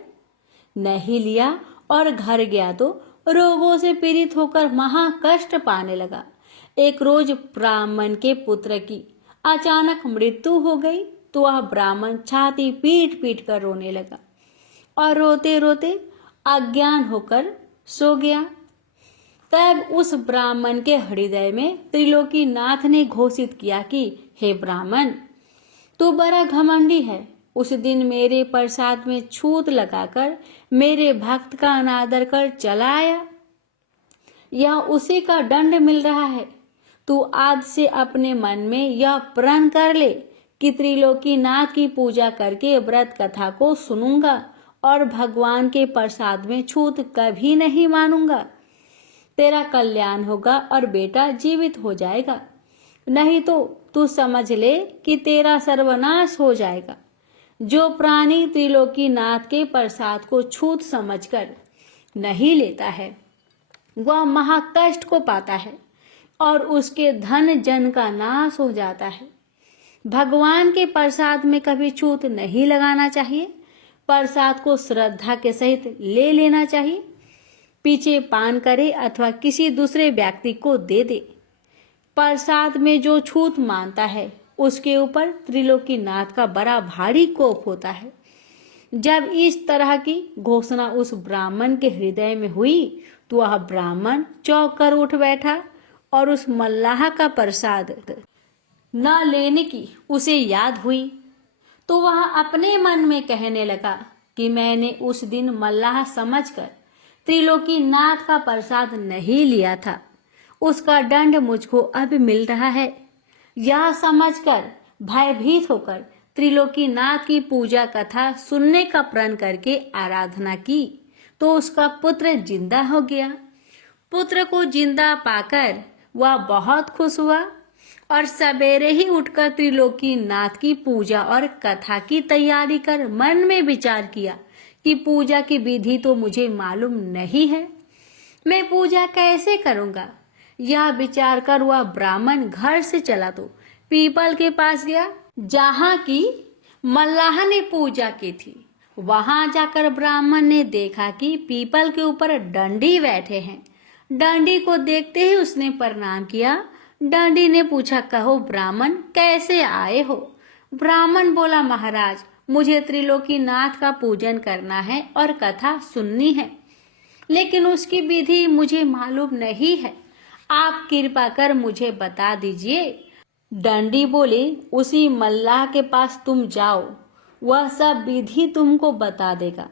नहीं लिया और घर गया तो रोगों से पीड़ित होकर महा कष्ट पाने लगा। एक रोज ब्राह्मण के पुत्र की अचानक मृत्यु हो गई तो वह ब्राह्मण छाती पीट पीट कर रोने लगा और रोते रोते अज्ञान होकर सो गया। तब उस ब्राह्मण के हृदय में त्रिलोकीनाथ ने घोषित किया कि हे ब्राह्मण, तू बड़ा घमंडी है। उस दिन मेरे प्रसाद में छूत लगाकर मेरे भक्त का अनादर कर चला आया, यह उसी का दंड मिल रहा है। तू आज से अपने मन में यह प्रण कर ले कि त्रिलोकीनाथ की पूजा करके व्रत कथा को सुनूंगा और भगवान के प्रसाद में छूत कभी नहीं मानूंगा। तेरा कल्याण होगा और बेटा जीवित हो जाएगा, नहीं तो तू समझ ले कि तेरा सर्वनाश हो जाएगा। जो प्राणी त्रिलोकीनाथ के प्रसाद को छूत समझकर नहीं लेता है, वह महाकष्ट को पाता है और उसके धन जन का नाश हो जाता है। भगवान के प्रसाद में कभी छूत नहीं लगाना चाहिए। प्रसाद को श्रद्धा के सहित ले लेना चाहिए। पीछे पान करे अथवा किसी दूसरे व्यक्ति को दे दे। प्रसाद में जो छूत मानता है उसके ऊपर त्रिलोकीनाथ का बड़ा भारी कोप होता है। जब इस तरह की घोषणा उस ब्राह्मण के हृदय में हुई तो वह ब्राह्मण चौंक कर उठ बैठा और उस मल्लाह का प्रसाद न लेने की उसे याद हुई तो वह अपने मन में कहने लगा कि मैंने उस दिन मल्लाह समझकर त्रिलोकीनाथ का प्रसाद नहीं लिया था, उसका दंड मुझको अब मिल रहा है। यह समझकर भयभीत होकर त्रिलोकीनाथ की पूजा कथा सुनने का प्रण करके आराधना की तो उसका पुत्र जिंदा हो गया। पुत्र को जिंदा पाकर वह बहुत खुश हुआ और सवेरे ही उठकर त्रिलोकीनाथ की पूजा और कथा की तैयारी कर मन में विचार किया कि पूजा की विधि तो मुझे मालूम नहीं है, मैं पूजा कैसे करूंगा। यह विचार कर वह ब्राह्मण घर से चला तो पीपल के पास गया जहाँ की मल्लाह ने पूजा की थी। वहां जाकर ब्राह्मण ने देखा कि पीपल के ऊपर डंडी बैठे हैं। डंडी को देखते ही उसने प्रणाम किया। डंडी ने पूछा, कहो ब्राह्मण कैसे आए हो। ब्राह्मण बोला, महाराज मुझे त्रिलोकीनाथ का पूजन करना है और कथा सुननी है, लेकिन उसकी विधि मुझे मालूम नहीं है, आप कृपा कर मुझे बता दीजिए। डंडी बोले, उसी मल्लाह के पास तुम जाओ, वह सब विधि तुमको बता देगा।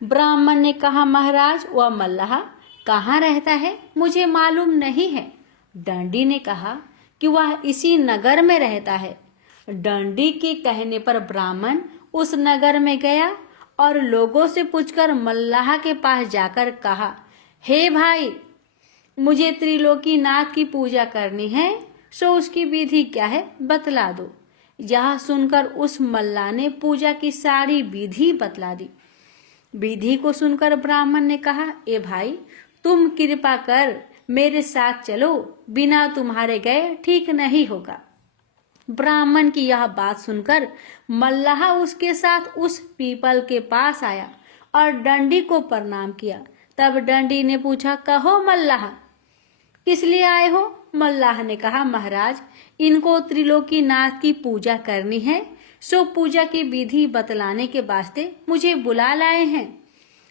ब्राह्मण ने कहा, महाराज वह मल्लाह कहाँ रहता है, मुझे मालूम नहीं है। डंडी ने कहा कि वह इसी नगर में रहता है। डंडी के कहने पर ब्राह्मण उस नगर में गया और लोगों से पूछकर मल्लाह के पास जाकर कहा, हे भाई मुझे त्रिलोकीनाथ की पूजा करनी है, सो उसकी विधि क्या है बतला दो। यह सुनकर उस मल्लाह ने पूजा की सारी विधि बतला दी। विधि को सुनकर ब्राह्मण ने कहा, ए भाई तुम कृपा कर मेरे साथ चलो, बिना तुम्हारे गए ठीक नहीं होगा। ब्राह्मण की यह बात सुनकर मल्लाह उसके साथ उस पीपल के पास आया और डंडी को प्रणाम किया। तब डंडी ने पूछा, कहो मल्लाह किस लिए आए हो। मल्लाह ने कहा, महाराज इनको त्रिलोकीनाथ की पूजा करनी है, सो पूजा की विधि बतलाने के वास्ते मुझे बुला लाए हैं।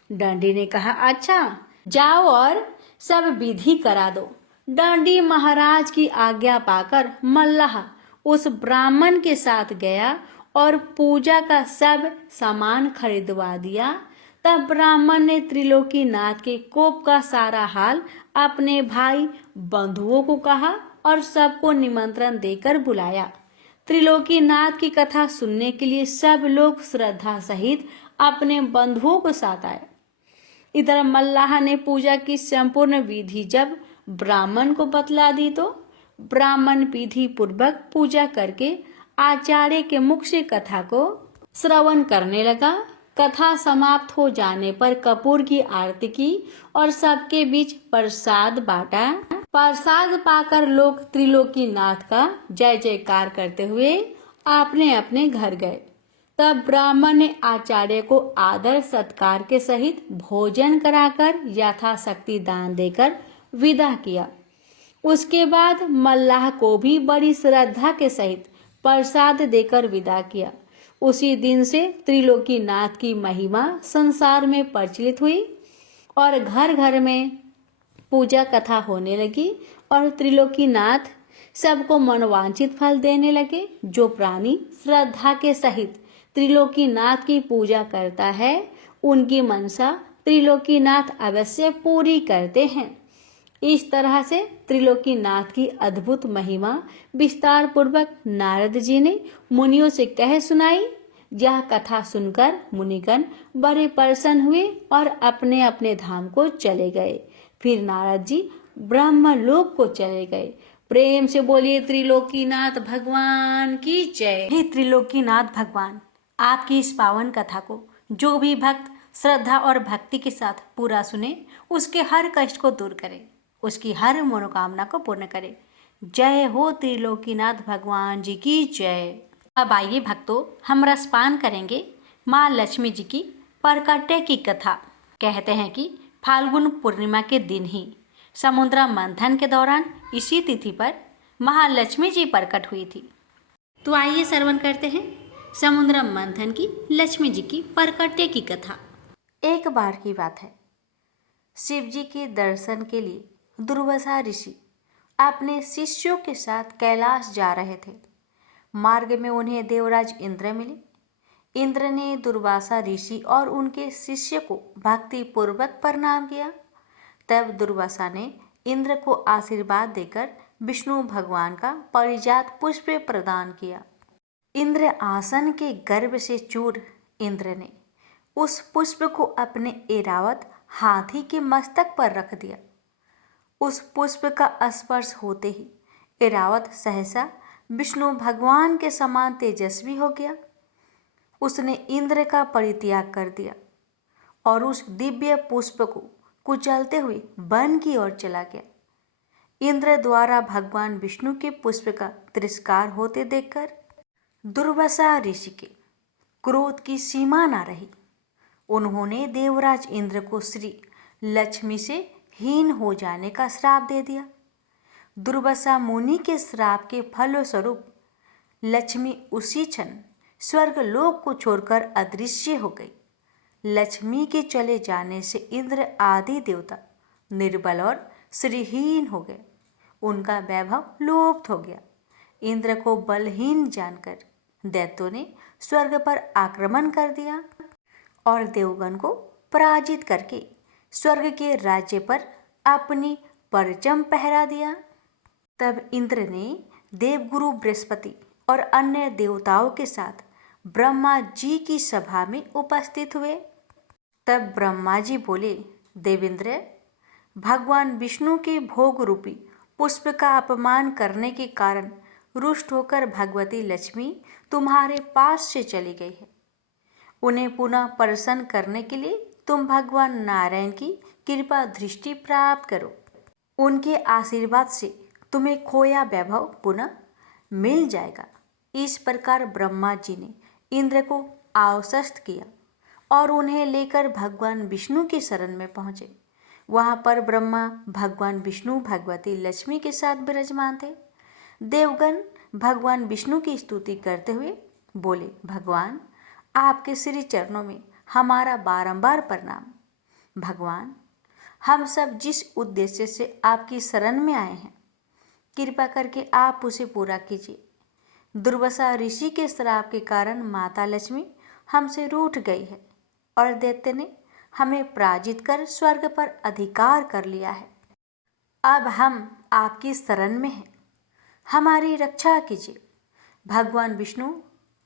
डंडी ने कहा, अच्छा जाओ और सब विधि करा दो। डंडी महाराज की आज्ञा पाकर मल्लाह उस ब्राह्मण के साथ गया और पूजा का सब सामान खरीदवा दिया। तब ब्राह्मण ने त्रिलोकीनाथ के कोप का सारा हाल अपने भाई बंधुओं को कहा और सबको निमंत्रण देकर बुलाया। त्रिलोकीनाथ की कथा सुनने के लिए सब लोग श्रद्धा सहित अपने बंधुओं को साथ आए। इधर मल्लाह ने पूजा की संपूर्ण विधि जब ब्राह्मण को बतला दी तो ब्राह्मण विधि पूर्वक पूजा करके आचार्य के मुख से कथा को श्रवण करने लगा। कथा समाप्त हो जाने पर कपूर की आरती की और सबके बीच प्रसाद बांटा। प्रसाद पाकर लोग त्रिलोकीनाथ का जय जयकार करते हुए अपने अपने घर गए। तब ब्राह्मण ने आचार्य को आदर सत्कार के सहित भोजन कराकर यथाशक्ति दान देकर विदा किया। उसके बाद मल्लाह को भी बड़ी श्रद्धा के सहित प्रसाद देकर विदा किया। उसी दिन से त्रिलोकीनाथ की महिमा संसार में प्रचलित हुई और घर घर में पूजा कथा होने लगी और त्रिलोकीनाथ सबको मनवांछित फल देने लगे। जो प्राणी श्रद्धा के सहित त्रिलोकीनाथ की पूजा करता है उनकी मनसा त्रिलोकीनाथ अवश्य पूरी करते हैं। इस तरह से त्रिलोकीनाथ की अद्भुत महिमा विस्तार पूर्वक नारद जी ने मुनियों से कह सुनाई। यह कथा सुनकर मुनिगण बड़े प्रसन्न हुए और अपने अपने धाम को चले गए। फिर नारद जी ब्रह्मलोक को चले गए। प्रेम से बोलिए त्रिलोकीनाथ भगवान की जय। हे त्रिलोकीनाथ भगवान, आपकी इस पावन कथा को जो भी भक्त श्रद्धा और भक्ति के साथ पूरा सुने उसके हर कष्ट को दूर करे, उसकी हर मनोकामना को पूर्ण करे। जय हो त्रिलोकीनाथ भगवान जी की जय। अब आइए भक्तों, हम रसपान करेंगे माँ लक्ष्मी जी की परकटे की कथा। कहते हैं कि फाल्गुन पूर्णिमा के दिन ही समुद्र मंथन के दौरान इसी तिथि पर महालक्ष्मी जी प्रकट हुई थी। तो आइए श्रवण करते हैं समुद्र मंथन की लक्ष्मी जी की परकटे की कथा। एक बार की बात है, शिव जी के दर्शन के लिए दुर्वासा ऋषि अपने शिष्यों के साथ कैलाश जा रहे थे। मार्ग में उन्हें देवराज इंद्र मिले। इंद्र ने दुर्वासा ऋषि और उनके शिष्य को भक्ति पूर्वक प्रणाम किया। तब दुर्वासा ने इंद्र को आशीर्वाद देकर विष्णु भगवान का पारिजात पुष्प प्रदान किया। इंद्र आसन के गर्भ से चूर इंद्र ने उस पुष्प को अपने ऐरावत हाथी के मस्तक पर रख दिया। उस पुष्प का स्पर्श होते ही ऐरावत सहसा विष्णु भगवान के समान तेजस्वी हो गया। उसने इंद्र का परित्याग कर दिया और उस दिव्य पुष्प को कुचलते हुए वन की ओर चला गया। इंद्र द्वारा भगवान विष्णु के पुष्प का तिरस्कार होते देखकर दुर्वासा ऋषि के क्रोध की सीमा न रही। उन्होंने देवराज इंद्र को श्री लक्ष्मी से हीन हो जाने का श्राप दे दिया। दुर्वासा मुनि के श्राप के फलस्वरूप लक्ष्मी उसी क्षण स्वर्गलोक को छोड़कर अदृश्य हो गई। लक्ष्मी के चले जाने से इंद्र आदि देवता निर्बल और श्रीहीन हो गए। उनका वैभव लुप्त हो गया। इंद्र को बलहीन जानकर दैत्यों ने स्वर्ग पर आक्रमण कर दिया और देवगण को पराजित करके स्वर्ग के राज्य पर अपनी परचम पहरा दिया। तब इंद्र ने देवगुरु बृहस्पति और अन्य देवताओं के साथ ब्रह्मा जी की सभा में उपस्थित हुए। तब ब्रह्मा जी बोले, देवेंद्र, भगवान विष्णु के भोग रूपी पुष्प का अपमान करने के कारण रुष्ट होकर भगवती लक्ष्मी तुम्हारे पास से चली गई है। उन्हें पुनः प्रसन्न करने के लिए तुम भगवान नारायण की कृपा दृष्टि प्राप्त करो। उनके आशीर्वाद से तुम्हें खोया वैभव पुनः मिल जाएगा। इस प्रकार ब्रह्मा जी ने इंद्र को आश्वस्त किया और उन्हें लेकर भगवान विष्णु की शरण में पहुँचे। वहाँ पर ब्रह्मा भगवान विष्णु भगवती लक्ष्मी के साथ विराजमान थे। देवगण भगवान विष्णु की स्तुति करते हुए बोले, भगवान, आपके श्री चरणों में हमारा बारंबार प्रणाम। भगवान, हम सब जिस उद्देश्य से आपकी शरण में आए हैं, कृपा करके आप उसे पूरा कीजिए। दुर्वासा ऋषि के श्राप के कारण माता लक्ष्मी हमसे रूठ गई है और दैत्य ने हमें पराजित कर स्वर्ग पर अधिकार कर लिया है। अब हम आपकी शरण में हैं, हमारी रक्षा कीजिए। भगवान विष्णु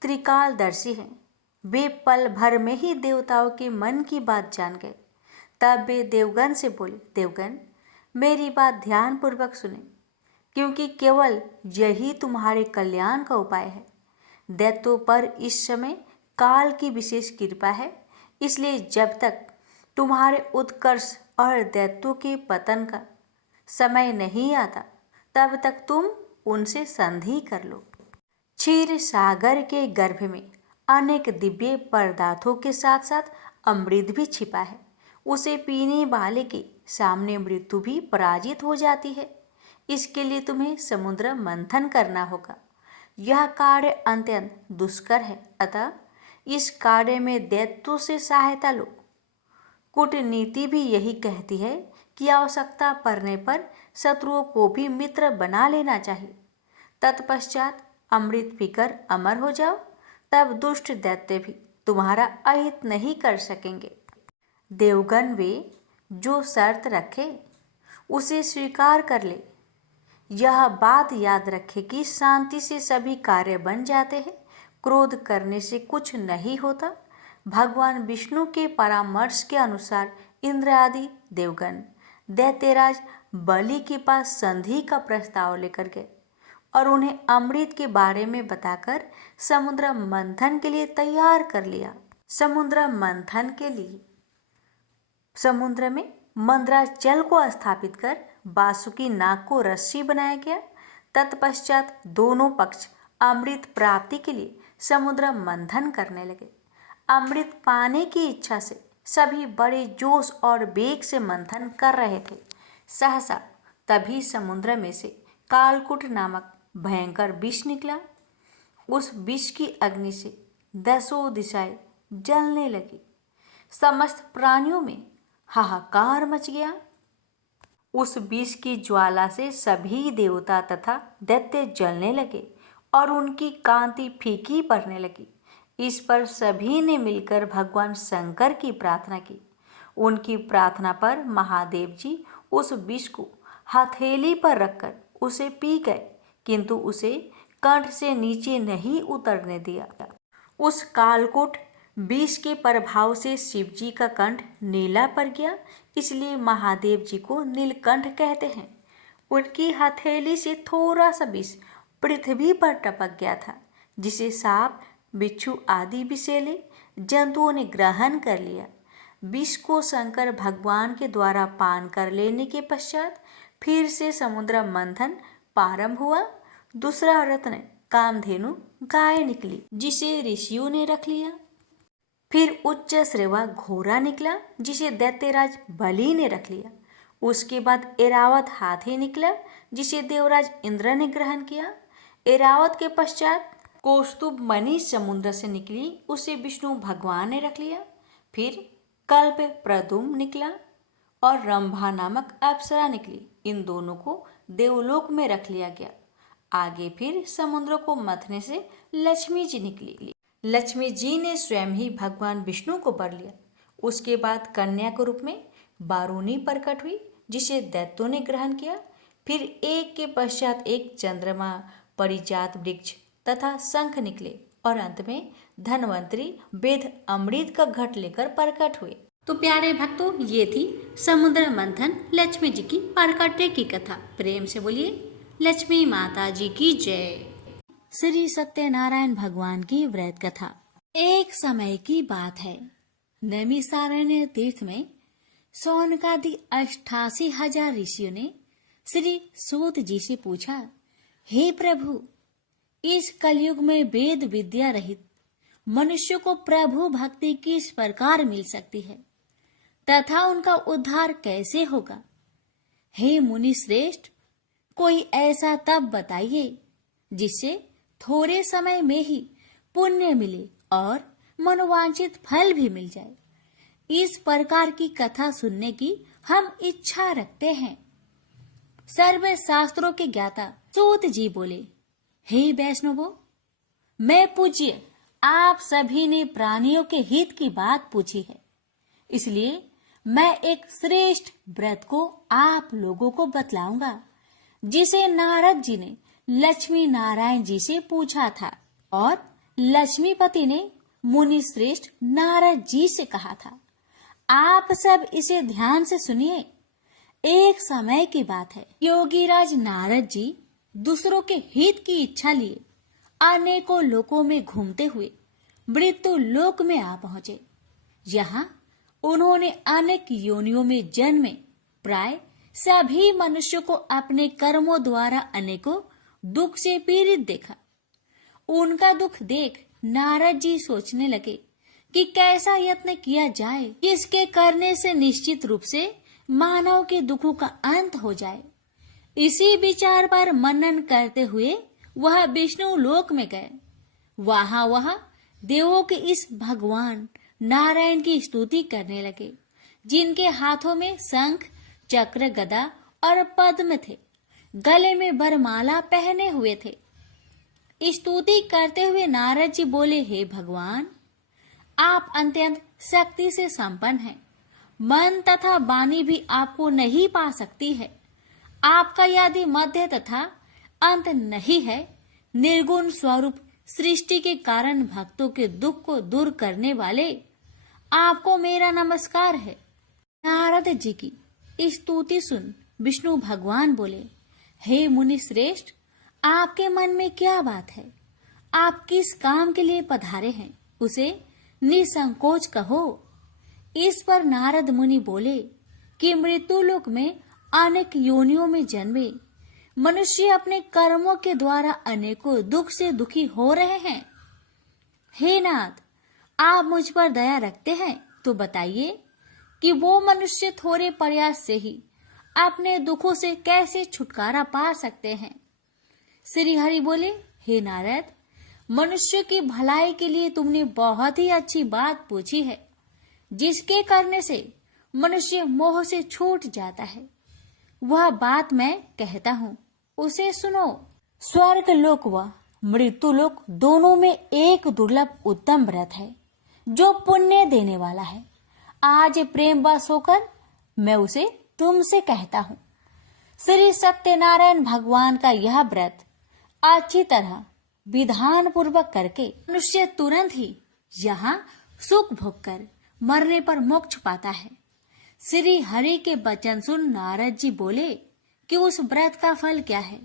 त्रिकालदर्शी हैं। वे पल भर में ही देवताओं के मन की बात जान गए। तब वे देवगण से बोले, देवगण, मेरी बात ध्यानपूर्वक सुने, क्योंकि केवल यही तुम्हारे कल्याण का उपाय है। दैत्यों पर इस समय काल की विशेष कृपा है, इसलिए जब तक तुम्हारे उत्कर्ष और दैत्यों के पतन का समय नहीं आता, तब तक तुम उनसे संधि कर लो। क्षीर सागर के गर्भ में अनेक दिव्य पदार्थों के साथ साथ अमृत भी छिपा है। उसे पीने वाले के सामने मृत्यु भी पराजित हो जाती है। इसके लिए तुम्हें समुद्र मंथन करना होगा। यह कार्य अत्यंत दुष्कर है, अतः इस कार्य में दैत्यों से सहायता लो। कूटनीति भी यही कहती है कि आवश्यकता पड़ने पर शत्रुओं को भी मित्र बना लेना चाहिए। तत्पश्चात अमृत पीकर अमर हो जाओ, तब दुष्ट दैत्य भी तुम्हारा अहित नहीं कर सकेंगे। देवगण वे जो शर्त रखे उसे स्वीकार कर ले। यह बात याद रखे कि शांति से सभी कार्य बन जाते हैं, क्रोध करने से कुछ नहीं होता। भगवान विष्णु के परामर्श के अनुसार इंद्र आदि देवगण दैत्यराज बलि के पास संधि का प्रस्ताव लेकर गए और उन्हें अमृत के बारे में बताकर समुद्र मंथन के लिए तैयार कर लिया। समुद्र मंथन के लिए समुद्र में मंद्राचल को स्थापित कर बासुकी नाग को रस्सी बनाया गया। तत्पश्चात दोनों पक्ष अमृत प्राप्ति के लिए समुद्र मंथन करने लगे। अमृत पाने की इच्छा से सभी बड़े जोश और वेग से मंथन कर रहे थे। सहसा तभी समुद्र में से कालकूट नामक भयंकर विष निकला। उस विष की अग्नि से दसों दिशाएं जलने लगी। समस्त प्राणियों में हाहाकार मच गया। उस विष की ज्वाला से सभी देवता तथा दैत्य जलने लगे और उनकी कांति फीकी पड़ने लगी। इस पर सभी ने मिलकर भगवान शंकर की प्रार्थना की। उनकी प्रार्थना पर महादेव जी उस विष को हथेली पर रखकर उसे पी गए, किंतु उसे कंठ से नीचे नहीं उतरने दिया। उस कालकूट विष के प्रभाव से शिव जी का कंठ नीला पड़ गया, इसलिए महादेव जी को नीलकंठ कहते हैं। उनकी हथेली से थोड़ा सा विष पृथ्वी पर टपक गया था, जिसे सांप, बिच्छू आदि विषैले जंतुओं ने ग्रहण कर लिया। विष को शंकर भगवान के द्वारा पान कर लेने के पश्चात फिर से समुद्र मंथन प्रारंभ हुआ। दूसरा रत्न कामधेनु गाय निकली, जिसे ऋषियों ने रख लिया। फिर उच्च श्रेवा घोड़ा निकला, जिसे दैत्यराज बलि ने रख लिया। उसके बाद एरावत हाथी निकला, जिसे देवराज इंद्र ने ग्रहण किया। एरावत के पश्चात कौस्तुभ मणि समुद्र से निकली, उसे विष्णु भगवान ने रख लिया। फिर कल्प प्रदुम निकला और रंभा नामक अप्सरा निकली। इन दोनों को देवलोक में रख लिया गया। आगे फिर समुद्र को मथने से लक्ष्मी जी निकली। लक्ष्मी जी ने स्वयं ही भगवान विष्णु को वर लिया। उसके बाद कन्या के रूप में वारुणी प्रकट हुई, जिसे दैत्यों ने ग्रहण किया। फिर एक के पश्चात एक चंद्रमा, परिजात वृक्ष तथा शंख निकले और अंत में धन्वंतरी वेद अमृत का घट लेकर प्रकट हुए। तो प्यारे भक्तों, ये थी समुद्र मंथन लक्ष्मी जी की प्राकट्य की कथा। प्रेम से बोलिए लक्ष्मी माता जी की जय। श्री सत्यनारायण भगवान की व्रत कथा। एक समय की बात है, नैमिषारण्य तीर्थ में सौनकादि 88,000 ऋषियों ने श्री सूत जी से पूछा, हे प्रभु, इस कलयुग में वेद विद्या रहित मनुष्य को प्रभु भक्ति किस प्रकार मिल सकती है तथा उनका उद्धार कैसे होगा? हे मुनि श्रेष्ठ, कोई ऐसा तप बताइए जिससे थोड़े समय में ही पुण्य मिले और मनोवांछित फल भी मिल जाए। इस प्रकार की कथा सुनने की हम इच्छा रखते हैं। सर्व शास्त्रों के ज्ञाता सूत जी बोले, हे वैष्णवों, मैं पूज्य आप सभी ने प्राणियों के हित की बात पूछी है, इसलिए मैं एक श्रेष्ठ व्रत को आप लोगों को बतलाऊंगा, जिसे नारद जी ने लक्ष्मी नारायण जी से पूछा था और लक्ष्मीपति ने मुनि श्रेष्ठ नारद जी से कहा था। आप सब इसे ध्यान से सुनिए। एक समय की बात है, योगीराज नारद जी दूसरों के हित की इच्छा लिए अनेकों लोकों में घूमते हुए मृत्यु लोक में आ पहुंचे। यहाँ उन्होंने अनेक योनियों में जन्मे प्राय सभी मनुष्यों को अपने कर्मों द्वारा अनेकों दुख से पीड़ित देखा। उनका दुख देख नारद जी सोचने लगे कि कैसा यत्न किया जाए, इसके करने से निश्चित रूप से मानव के दुखों का अंत हो जाए। इसी विचार पर मनन करते हुए वह विष्णु लोक में गए। वह देवों के इस भगवान नारायण की स्तुति करने लगे, जिनके हाथों में शंख, चक्र, गदा और पद्म थे। गले में वरमाला पहने हुए थे। स्तुति करते हुए नारद जी बोले, हे भगवान, आप अत्यंत शक्ति से संपन्न हैं। मन तथा वाणी भी आपको नहीं पा सकती है। आपका यदि मध्य तथा अंत नहीं है, निर्गुण स्वरूप सृष्टि के कारण भक्तों के दुख को दूर करने वाले, आपको मेरा नमस्कार है। नारद जी की स्तुति सुन विष्णु भगवान बोले, हे मुनि श्रेष्ठ, आपके मन में क्या बात है? आप किस काम के लिए पधारे हैं, उसे निसंकोच कहो। इस पर नारद मुनि बोले कि मृत्यु लोक में अनेक योनियों में जन्मे मनुष्य अपने कर्मों के द्वारा अनेकों दुख से दुखी हो रहे हैं। हे नाथ, आप मुझ पर दया रखते हैं तो बताइए कि वो मनुष्य थोड़े प्रयास से ही अपने दुखों से कैसे छुटकारा पा सकते हैं। श्री हरि बोले, हे नारद, मनुष्य की भलाई के लिए तुमने बहुत ही अच्छी बात पूछी है, जिसके करने से मनुष्य मोह से छूट जाता है। वह बात मैं कहता हूँ, उसे सुनो। स्वर्ग लोक व मृत्यु लोक दोनों में एक दुर्लभ उत्तम व्रत है जो पुण्य देने वाला है। आज प्रेम वश होकर मैं उसे तुमसे कहता हूँ। श्री सत्यनारायण भगवान का यह व्रत अच्छी तरह विधान पूर्वक करके मनुष्य तुरंत ही यहाँ सुख भोग कर मरने पर मोक्ष पाता है। श्री हरि के वचन सुन नारद जी बोले कि उस व्रत का फल क्या है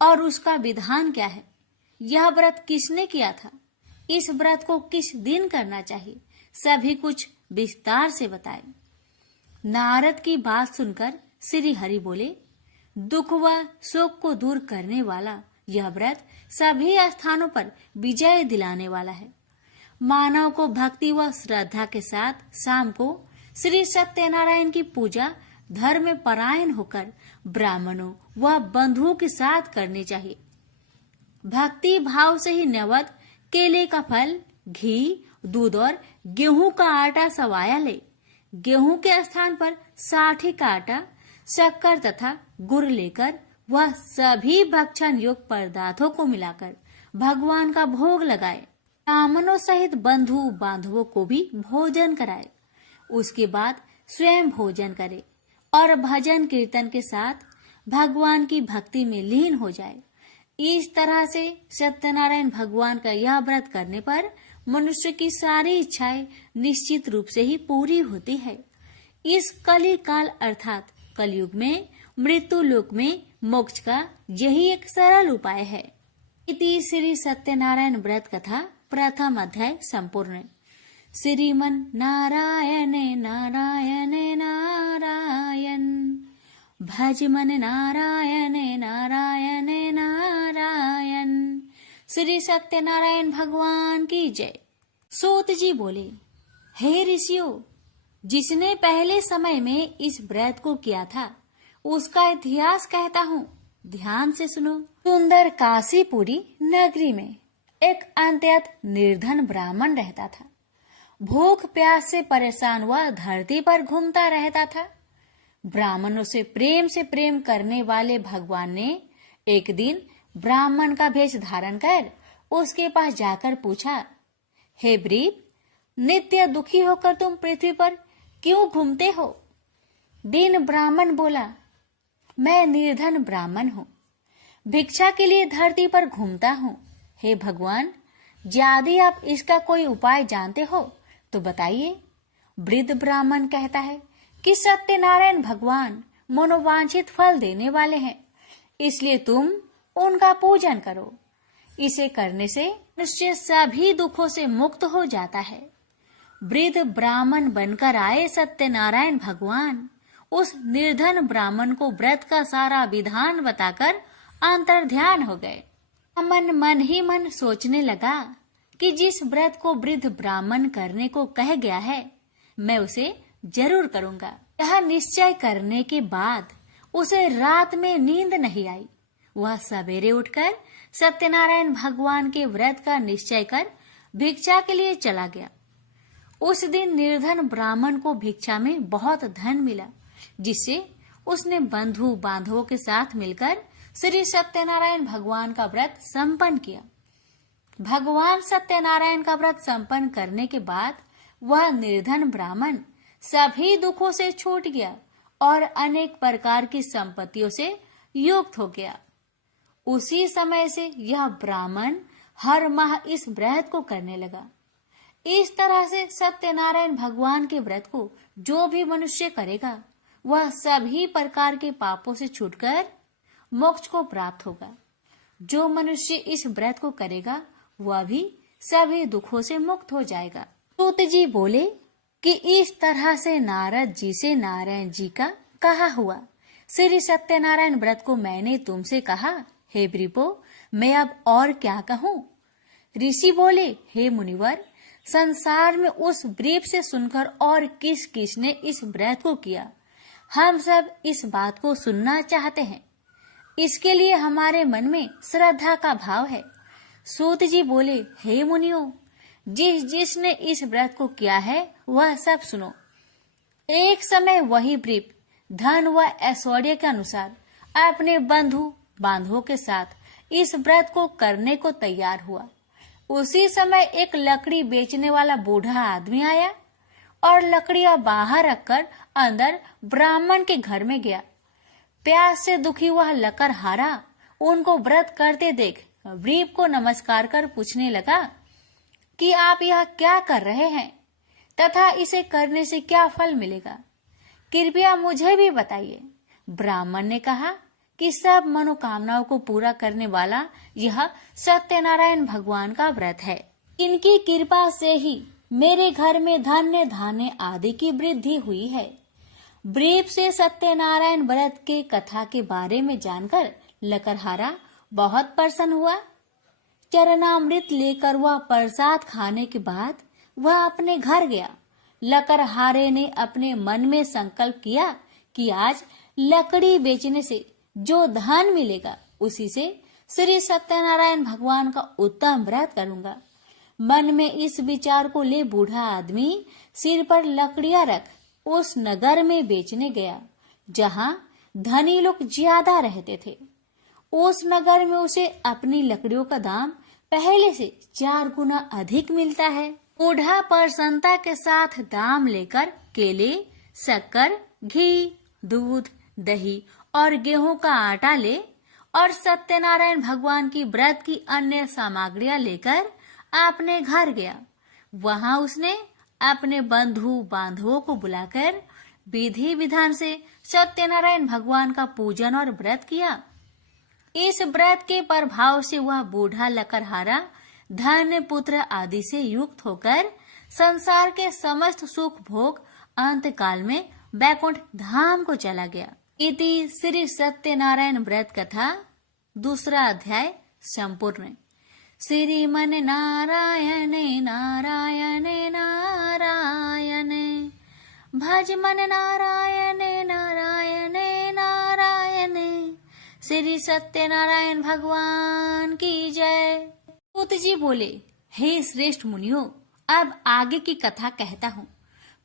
और उसका विधान क्या है। यह व्रत किसने किया था, इस व्रत को किस दिन करना चाहिए, सभी कुछ विस्तार से बताए। नारद की बात सुनकर श्री हरि बोले, दुख व शोक को दूर करने वाला यह व्रत सभी स्थानों पर विजय दिलाने वाला है। मानव को भक्ति व श्रद्धा के साथ शाम को श्री सत्यनारायण की पूजा धर्म में परायण होकर ब्राह्मणों व बंधुओं के साथ करनी चाहिए। भक्ति भाव से ही नैवेद्य केले का फल, घी, दूध और गेहूं का आटा सवाया ले। गेहूं के स्थान पर साठी का आटा, शक्कर तथा गुड़ लेकर वह सभी भक्षण योग्य पदार्थों को मिलाकर भगवान का भोग लगाए। ब्राह्मणों सहित बंधु बांधवों को भी भोजन कराए। उसके बाद स्वयं भोजन करे और भजन कीर्तन के साथ भगवान की भक्ति में लीन हो जाए। इस तरह से सत्यनारायण भगवान का यह व्रत करने पर मनुष्य की सारी इच्छाएं निश्चित रूप से ही पूरी होती है। इस कली काल अर्थात कलयुग में मृत्यु लोक में मोक्ष का यही एक सरल उपाय है। इति श्री सत्यनारायण व्रत कथा प्रथम अध्याय संपूर्ण। श्रीमन नारायणे नारायणे नारायण, भज मन नारायणे नारायणे नारायण। श्री सत्यनारायण भगवान की जय। सूत जी बोले, हे ऋषियों, जिसने पहले समय में इस व्रत को किया था उसका इतिहास कहता हूँ, ध्यान से सुनो। सुंदर काशीपुरी नगरी में एक अत्यंत निर्धन ब्राह्मण रहता था। भूख प्यास से परेशान हुआ धरती पर घूमता रहता था। ब्राह्मणों से प्रेम करने वाले भगवान ने एक दिन ब्राह्मण का भेष धारण कर उसके पास जाकर पूछा, हे ब्रीप, नित्य दुखी होकर तुम पृथ्वी पर क्यों घूमते हो? दीन ब्राह्मण बोला, मैं निर्धन ब्राह्मण हूँ, भिक्षा के लिए धरती पर घूमता हूँ। हे भगवान, यदि आप इसका कोई उपाय जानते हो तो बताइए। वृद्ध ब्राह्मण कहता है कि सत्यनारायण भगवान मनोवांछित फल देने वाले हैं, इसलिए तुम उनका पूजन करो। इसे करने से मनुष्य सभी दुखों से मुक्त हो जाता है। वृद्ध ब्राह्मण बनकर आए सत्यनारायण भगवान उस निर्धन ब्राह्मण को व्रत का सारा विधान बताकर अंतर्ध्यान हो गए। मन ही मन सोचने लगा कि जिस व्रत को वृद्ध ब्राह्मण करने को कह गया है मैं उसे जरूर करूंगा। यह निश्चय करने के बाद उसे रात में नींद नहीं आई। वह सवेरे उठकर सत्यनारायण भगवान के व्रत का निश्चय कर भिक्षा के लिए चला गया। उस दिन निर्धन ब्राह्मण को भिक्षा में बहुत धन मिला, जिससे उसने बंधु बांधवों के साथ मिलकर श्री सत्यनारायण भगवान का व्रत संपन्न किया। भगवान सत्यनारायण का व्रत संपन्न करने के बाद वह निर्धन ब्राह्मण सभी दुखों से छूट गया और अनेक प्रकार की संपत्तियों से युक्त हो गया। उसी समय से यह ब्राह्मण हर माह इस व्रत को करने लगा। इस तरह से सत्यनारायण भगवान के व्रत को जो भी मनुष्य करेगा वह सभी प्रकार के पापों से छूटकर मोक्ष को प्राप्त होगा। जो मनुष्य इस व्रत को करेगा वह भी सभी दुखों से मुक्त हो जाएगा। सूत जी बोले कि इस तरह से नारद जी से नारायण जी का कहा हुआ श्री सत्यनारायण व्रत को मैंने तुमसे कहा। हे ब्रीपो, मैं अब और क्या कहूँ? ऋषि बोले, हे मुनिवर, संसार में उस ब्रीप से सुनकर और किस किस ने इस व्रत को किया, हम सब इस बात को सुनना चाहते हैं। इसके लिए हमारे मन में श्रद्धा का भाव है। सूत जी बोले, हे मुनियों, जिसने इस व्रत को किया है वह सब सुनो। एक समय वही ब्रीप धन व ऐश्वर्य के अनुसार अपने बंधु बांधवों के साथ इस व्रत को करने को तैयार हुआ। उसी समय एक लकड़ी बेचने वाला बूढ़ा आदमी आया और लकड़ियां बाहर रखकर अंदर ब्राह्मण के घर में गया। प्यास से दुखी हुआ लकड़हारा उनको व्रत करते देख व्रीप को नमस्कार कर पूछने लगा कि आप यह क्या कर रहे हैं तथा इसे करने से क्या फल मिलेगा, कृपया मुझे भी बताइए। ब्राह्मण ने कहा कि सब मनोकामनाओं को पूरा करने वाला यह सत्यनारायण भगवान का व्रत है। इनकी कृपा से ही मेरे घर में धन्य धान्य आदि की वृद्धि हुई है। ब्रीप से सत्यनारायण व्रत के कथा के बारे में जानकर लकड़हारा बहुत प्रसन्न हुआ। चरणामृत लेकर वह प्रसाद खाने के बाद वह अपने घर गया। लकड़हारे ने अपने मन में संकल्प किया कि आज लकड़ी बेचने से जो धन मिलेगा उसी से श्री सत्यनारायण भगवान का उत्तम व्रत करूंगा। मन में इस विचार को ले बूढ़ा आदमी सिर पर लकड़ियां रख उस नगर में बेचने गया जहां धनी लोग ज्यादा रहते थे। उस नगर में उसे अपनी लकड़ियों का दाम पहले से 4 गुना अधिक मिलता है। बूढ़ा प्रसन्नता के साथ दाम लेकर केले, शक्कर, घी, दूध, दही और गेहूं का आटा ले और सत्यनारायण भगवान की व्रत की अन्य सामग्रियां लेकर अपने घर गया। वहां उसने अपने बंधु बांधवों को बुलाकर विधि विधान से सत्यनारायण भगवान का पूजन और व्रत किया। इस व्रत के प्रभाव से वह बूढ़ा लकड़हारा धन पुत्र आदि से युक्त होकर संसार के समस्त सुख भोग अंत काल में बैकुंठ धाम को चला गया। इति श्री सत्यनारायण व्रत कथा 2 अध्याय संपूर्ण। श्रीमन नारायणे नारायणे नारायणे भज मन नारायणे नारायणे नारायणे। श्री सत्यनारायण भगवान की जय। सूत जी बोले, हे श्रेष्ठ मुनियों, अब आगे की कथा कहता हूँ।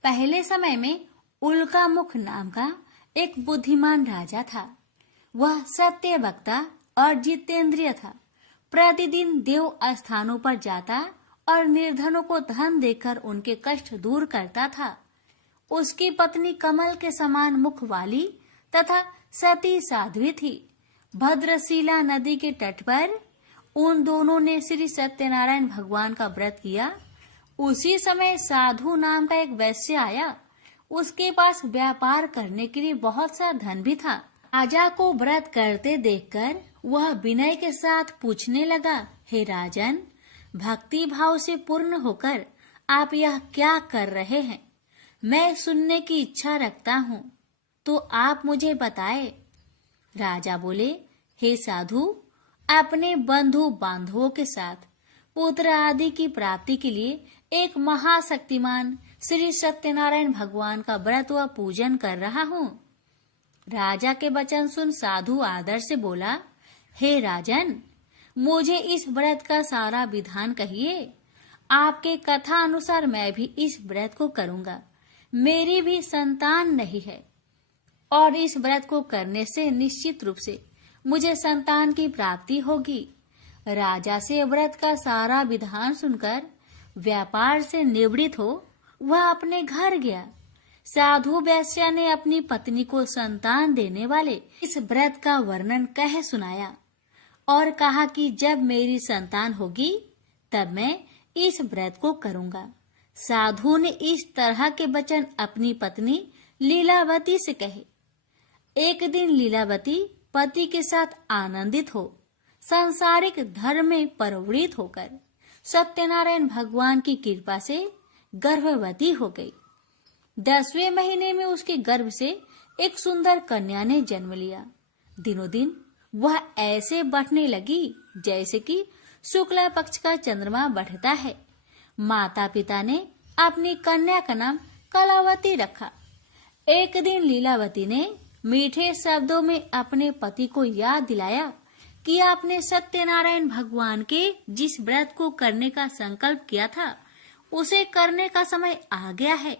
पहले समय में उल्कामुख नाम का एक बुद्धिमान राजा था। वह सत्य वक्ता और जितेंद्रिय था। प्रतिदिन देव स्थानों पर जाता और निर्धनों को धन देकर उनके कष्ट दूर करता था। उसकी पत्नी कमल के समान मुख वाली तथा सती साध्वी थी। भद्रशिला नदी के तट पर उन दोनों ने श्री सत्यनारायण भगवान का व्रत किया। उसी समय साधु नाम का एक वैश्य आया। उसके पास व्यापार करने के लिए बहुत सा धन भी था। राजा को व्रत करते देखकर वह विनय के साथ पूछने लगा, हे राजन, भक्ति भाव से पूर्ण होकर आप यह क्या कर रहे हैं? मैं सुनने की इच्छा रखता हूँ, तो आप मुझे बताए। राजा बोले, हे साधु, अपने बंधु बांधवों के साथ पुत्र आदि की प्राप्ति के लिए एक महाशक्तिमान श्री सत्यनारायण भगवान का व्रत व पूजन कर रहा हूँ। राजा के वचन सुन साधु आदर से बोला, हे राजन, मुझे इस व्रत का सारा विधान कहिए। आपके कथा अनुसार मैं भी इस व्रत को करूंगा। मेरी भी संतान नहीं है और इस व्रत को करने से निश्चित रूप से मुझे संतान की प्राप्ति होगी। राजा से व्रत का सारा विधान सुनकर व्यापार से निवृत्त हो वह अपने घर गया। साधु वैश्य ने अपनी पत्नी को संतान देने वाले इस व्रत का वर्णन कह सुनाया और कहा कि जब मेरी संतान होगी तब मैं इस व्रत को करूंगा। साधु ने इस तरह के वचन अपनी पत्नी लीलावती से कहे। एक दिन लीलावती पति के साथ आनंदित हो सांसारिक धर्म में प्रवृत्त होकर सत्यनारायण भगवान की कृपा से गर्भवती हो गई। 10वें महीने में उसके गर्भ से एक सुंदर कन्या ने जन्म लिया। दिनों दिन वह ऐसे बढ़ने लगी जैसे कि शुक्ला पक्ष का चंद्रमा बढ़ता है। माता पिता ने अपनी कन्या का नाम कलावती रखा। एक दिन लीलावती ने मीठे शब्दों में अपने पति को याद दिलाया कि आपने सत्यनारायण भगवान के जिस व्रत को करने का संकल्प किया था उसे करने का समय आ गया है।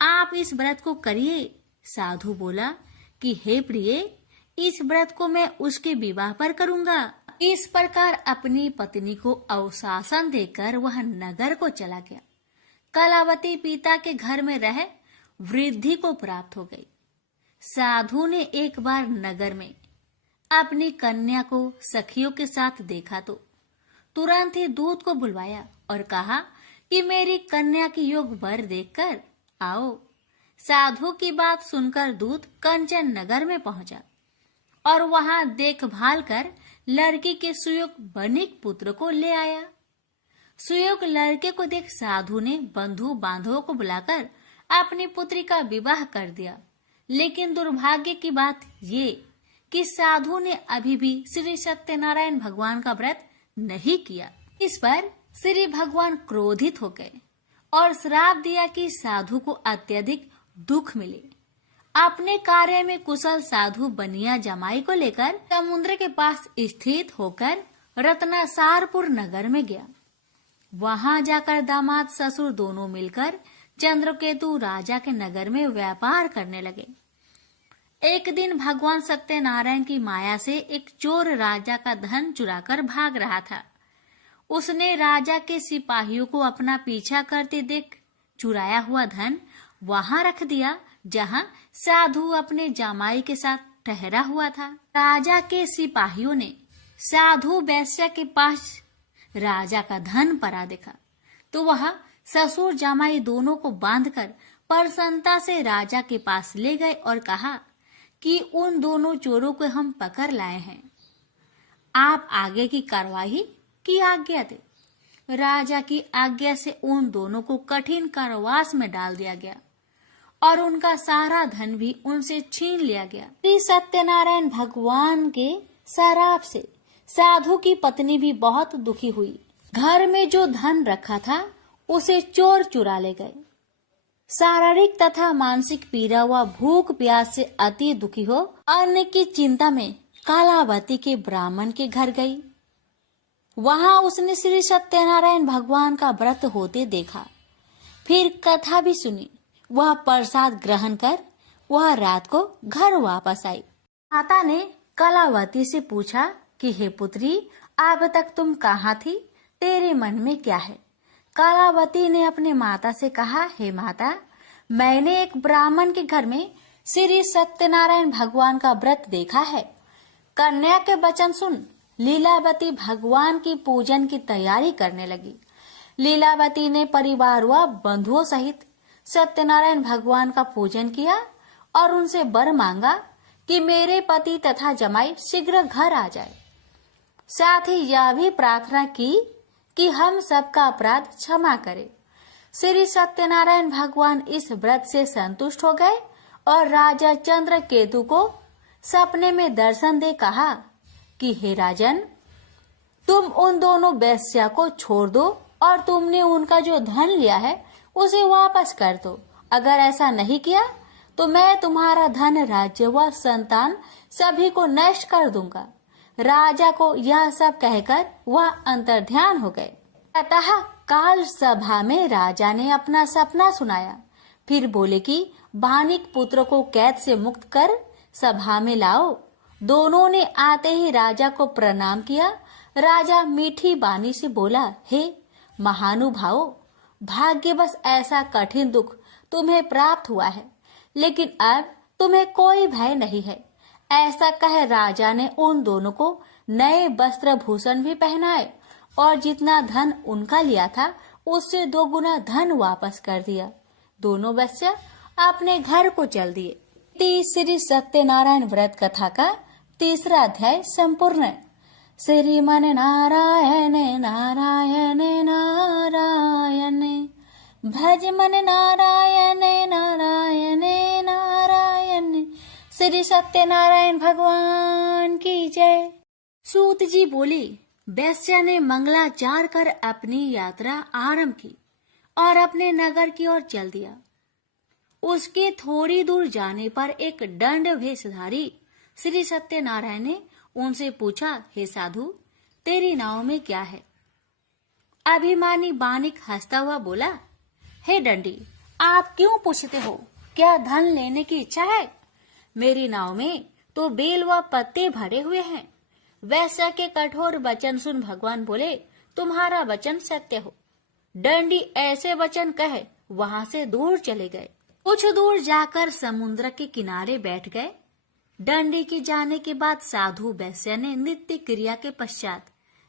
आप इस व्रत को करिए। साधु बोला कि हे प्रिय, इस व्रत को मैं उसके विवाह पर करूंगा। इस प्रकार अपनी पत्नी को अवशासन देकर वह नगर को चला गया। कलावती पिता के घर में रह वृद्धि को प्राप्त हो गई। साधु ने एक बार नगर में अपनी कन्या को सखियों के साथ देखा तो तुरंत ही दूत को बुलवाया और कहा कि मेरी कन्या की योग वर देखकर आओ। साधु की बात सुनकर दूत कंचन नगर में पहुंचा और वहां देखभाल कर लड़की के सुयोग बनिक पुत्र को ले आया। सुयोग लड़के को देख साधु ने बंधु बांधवों को बुलाकर अपनी पुत्री का विवाह कर दिया। लेकिन दुर्भाग्य की बात ये कि साधु ने अभी भी श्री सत्यनारायण भगवान का व्रत नहीं किया। इस पर श्री भगवान क्रोधित हो गए और श्राप दिया कि साधु को अत्यधिक दुख मिले। अपने कार्य में कुशल साधु बनिया जमाई को लेकर समुद्र के पास स्थित होकर रत्नासारपुर नगर में गया। वहां जाकर दामाद ससुर दोनों मिलकर चंद्रकेतु राजा के नगर में व्यापार करने लगे। एक दिन भगवान सत्यनारायण की माया से एक चोर राजा का धन चुराकर भाग रहा था। उसने राजा के सिपाहियों को अपना पीछा करते देख चुराया हुआ धन वहां रख दिया जहां साधु अपने जामाई के साथ ठहरा हुआ था। राजा के सिपाहियों ने साधु वैश्या के पास राजा का धन पड़ा देखा तो वह ससुर जामाई दोनों को बांधकर प्रसन्नता से राजा के पास ले गए और कहा कि उन दोनों चोरों को हम पकड़ लाए हैं, आप आगे की कार्रवाई की आज्ञा दे। राजा की आज्ञा से उन दोनों को कठिन कारावास में डाल दिया गया और उनका सारा धन भी उनसे छीन लिया गया। श्री सत्यनारायण भगवान के श्राप से साधु की पत्नी भी बहुत दुखी हुई। घर में जो धन रखा था उसे चोर चुरा ले गए। शारीरिक तथा मानसिक पीड़ा व भूख प्यास से अति दुखी हो अन्न की चिंता में कालावती के ब्राह्मण के घर गई। वहां उसने श्री सत्यनारायण भगवान का व्रत होते देखा। फिर कथा भी सुनी। वह प्रसाद ग्रहण कर वह रात को घर वापस आई। माता ने कलावती से पूछा कि हे पुत्री, अब तक तुम कहाँ थी, तेरे मन में क्या है? कलावती ने अपने माता से कहा, हे माता, मैंने एक ब्राह्मण के घर में श्री सत्यनारायण भगवान का व्रत देखा है। कन्या के वचन सुन लीलावती भगवान की पूजन की तैयारी करने लगी। लीलावती ने परिवार व बंधुओं सहित सत्यनारायण भगवान का पूजन किया और उनसे वर मांगा कि मेरे पति तथा जमाई शीघ्र घर आ जाए। साथ ही यह भी प्रार्थना की कि हम सबका अपराध क्षमा करे। श्री सत्यनारायण भगवान इस व्रत से संतुष्ट हो गए और राजा चंद्रकेतु को सपने में दर्शन दे कहा कि हे राजन, तुम उन दोनों वेश्या को छोड़ दो और तुमने उनका जो धन लिया है उसे वापस कर दो। अगर ऐसा नहीं किया तो मैं तुम्हारा धन, राज्य व संतान सभी को नष्ट कर दूंगा। राजा को यह सब कहकर वह अंतर्ध्यान हो गए। अतः काल सभा में राजा ने अपना सपना सुनाया। फिर बोले कि बानिक पुत्र को कैद से मुक्त कर सभा में लाओ। दोनों ने आते ही राजा को प्रणाम किया। राजा मीठी बानी से बोला, हे महानुभावों, भाग्यवश ऐसा कठिन दुख तुम्हें प्राप्त हुआ है, लेकिन अब तुम्हें कोई भय नहीं है। ऐसा कह राजा ने उन दोनों को नए वस्त्र भूषण भी पहनाए और जितना धन उनका लिया था उससे 2 गुना धन वापस कर दिया। दोनों वेश्या अपने घर को चल दिए। श्री सत्यनारायण व्रत कथा का 3रा अध्याय संपूर्ण। श्रीमन नारायण नारायण नारायण, भज मन नारायण नारायण नारायण। श्री सत्यनारायण भगवान की जय। सूत जी बोली, वैश्या ने मंगलाचार कर अपनी यात्रा आरंभ की और अपने नगर की ओर चल दिया। उसके थोड़ी दूर जाने पर एक दंड वेशधारी श्री सत्यनारायण ने उनसे पूछा, हे साधु, तेरी नाव में क्या है? अभिमानी बानिक हंसता हुआ बोला, हे दंडी, आप क्यों पूछते हो? क्या धन लेने की इच्छा है? मेरी नाव में तो बेल व पत्ते भरे हुए हैं। वैश्य के कठोर वचन सुन भगवान बोले, तुम्हारा वचन सत्य हो। डंडी ऐसे वचन कहे वहां से दूर चले गए। कुछ दूर जाकर समुद्र के किनारे बैठ गए। डंडी के जाने के बाद साधु वैश्य ने नित्य क्रिया के पश्चात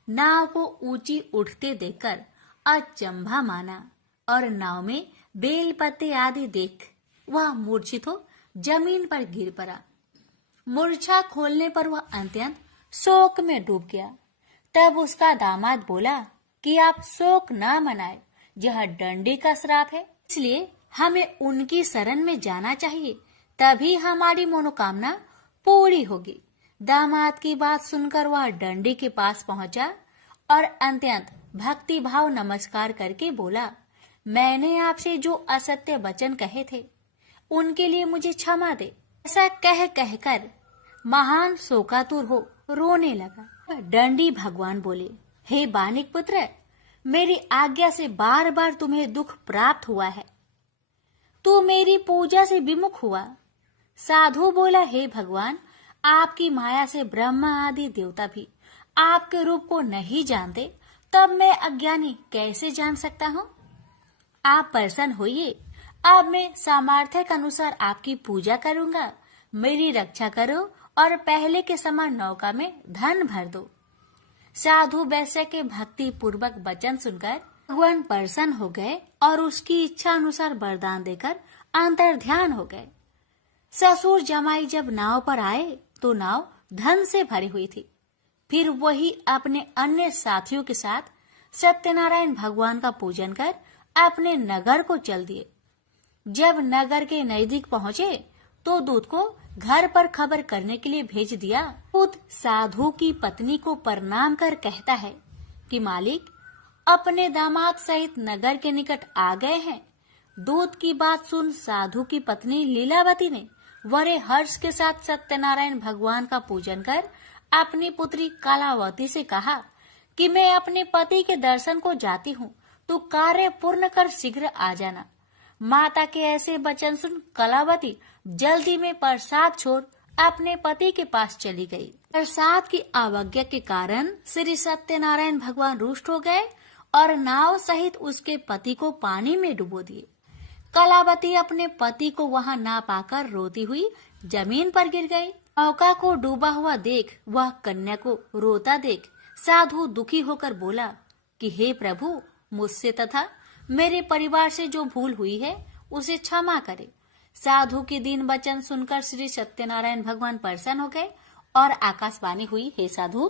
नाव को ऊंची उठते देखकर अचंभा माना और नाव में बेल पत्ते आदि देख वह मूर्छित हो जमीन पर गिर पड़ा। मूर्छा खोलने पर वह अत्यंत शोक में डूब गया। तब उसका दामाद बोला कि आप शोक न मनाए, यह डंडी का श्राप है, इसलिए हमें उनकी शरण में जाना चाहिए, तभी हमारी मनोकामना पूरी होगी। दामाद की बात सुनकर वह डंडी के पास पहुंचा और अत्यंत भक्ति भाव नमस्कार करके बोला, मैंने आपसे जो असत्य वचन कहे थे उनके लिए मुझे क्षमा दे। ऐसा कहकर महान शोकातुर हो रोने लगा। डंडी भगवान बोले, हे बानिक पुत्र, मेरी आज्ञा से बार बार तुम्हें दुख प्राप्त हुआ है, तू मेरी पूजा से विमुख हुआ। साधु बोला, हे भगवान, आपकी माया से ब्रह्मा आदि देवता भी आपके रूप को नहीं जानते, तब मैं अज्ञानी कैसे जान सकता हूँ। आप प्रसन्न होइए, अब मैं सामर्थ्य के अनुसार आपकी पूजा करूंगा। मेरी रक्षा करो और पहले के समान नौका में धन भर दो। साधु वैश्य के भक्ति पूर्वक वचन सुनकर भगवान प्रसन्न हो गए और उसकी इच्छा अनुसार वरदान देकर अंतर्ध्यान हो गए। ससुर जमाई जब नाव पर आए तो नाव धन से भरी हुई थी। फिर वही अपने अन्य साथियों के साथ सत्यनारायण भगवान का पूजन कर अपने नगर को चल दिए। जब नगर के नजदीक पहुंचे तो दूत को घर पर खबर करने के लिए भेज दिया। दूत साधु की पत्नी को प्रणाम कर कहता है कि मालिक अपने दामाद सहित नगर के निकट आ गए हैं। दूत की बात सुन साधु की पत्नी लीलावती ने बड़े हर्ष के साथ सत्यनारायण भगवान का पूजन कर अपनी पुत्री कलावती से कहा कि मैं अपने पति के दर्शन को जाती हूँ, तू कार्य पूर्ण कर शीघ्र आ जाना। माता के ऐसे वचन सुन कलावती जल्दी में प्रसाद छोड़ अपने पति के पास चली गई। प्रसाद की अवज्ञा के कारण श्री सत्यनारायण भगवान रुष्ट हो गए और नाव सहित उसके पति को पानी में डुबो दिए। कलावती अपने पति को वहां ना पाकर रोती हुई जमीन पर गिर गई। नौका को डूबा हुआ देख वह कन्या को रोता देख साधु दुखी होकर बोला कि हे प्रभु, मुझसे तथा मेरे परिवार से जो भूल हुई है उसे क्षमा करे। साधु के दीन वचन सुनकर श्री सत्यनारायण भगवान प्रसन्न हो गए और आकाशवाणी हुई, हे साधु,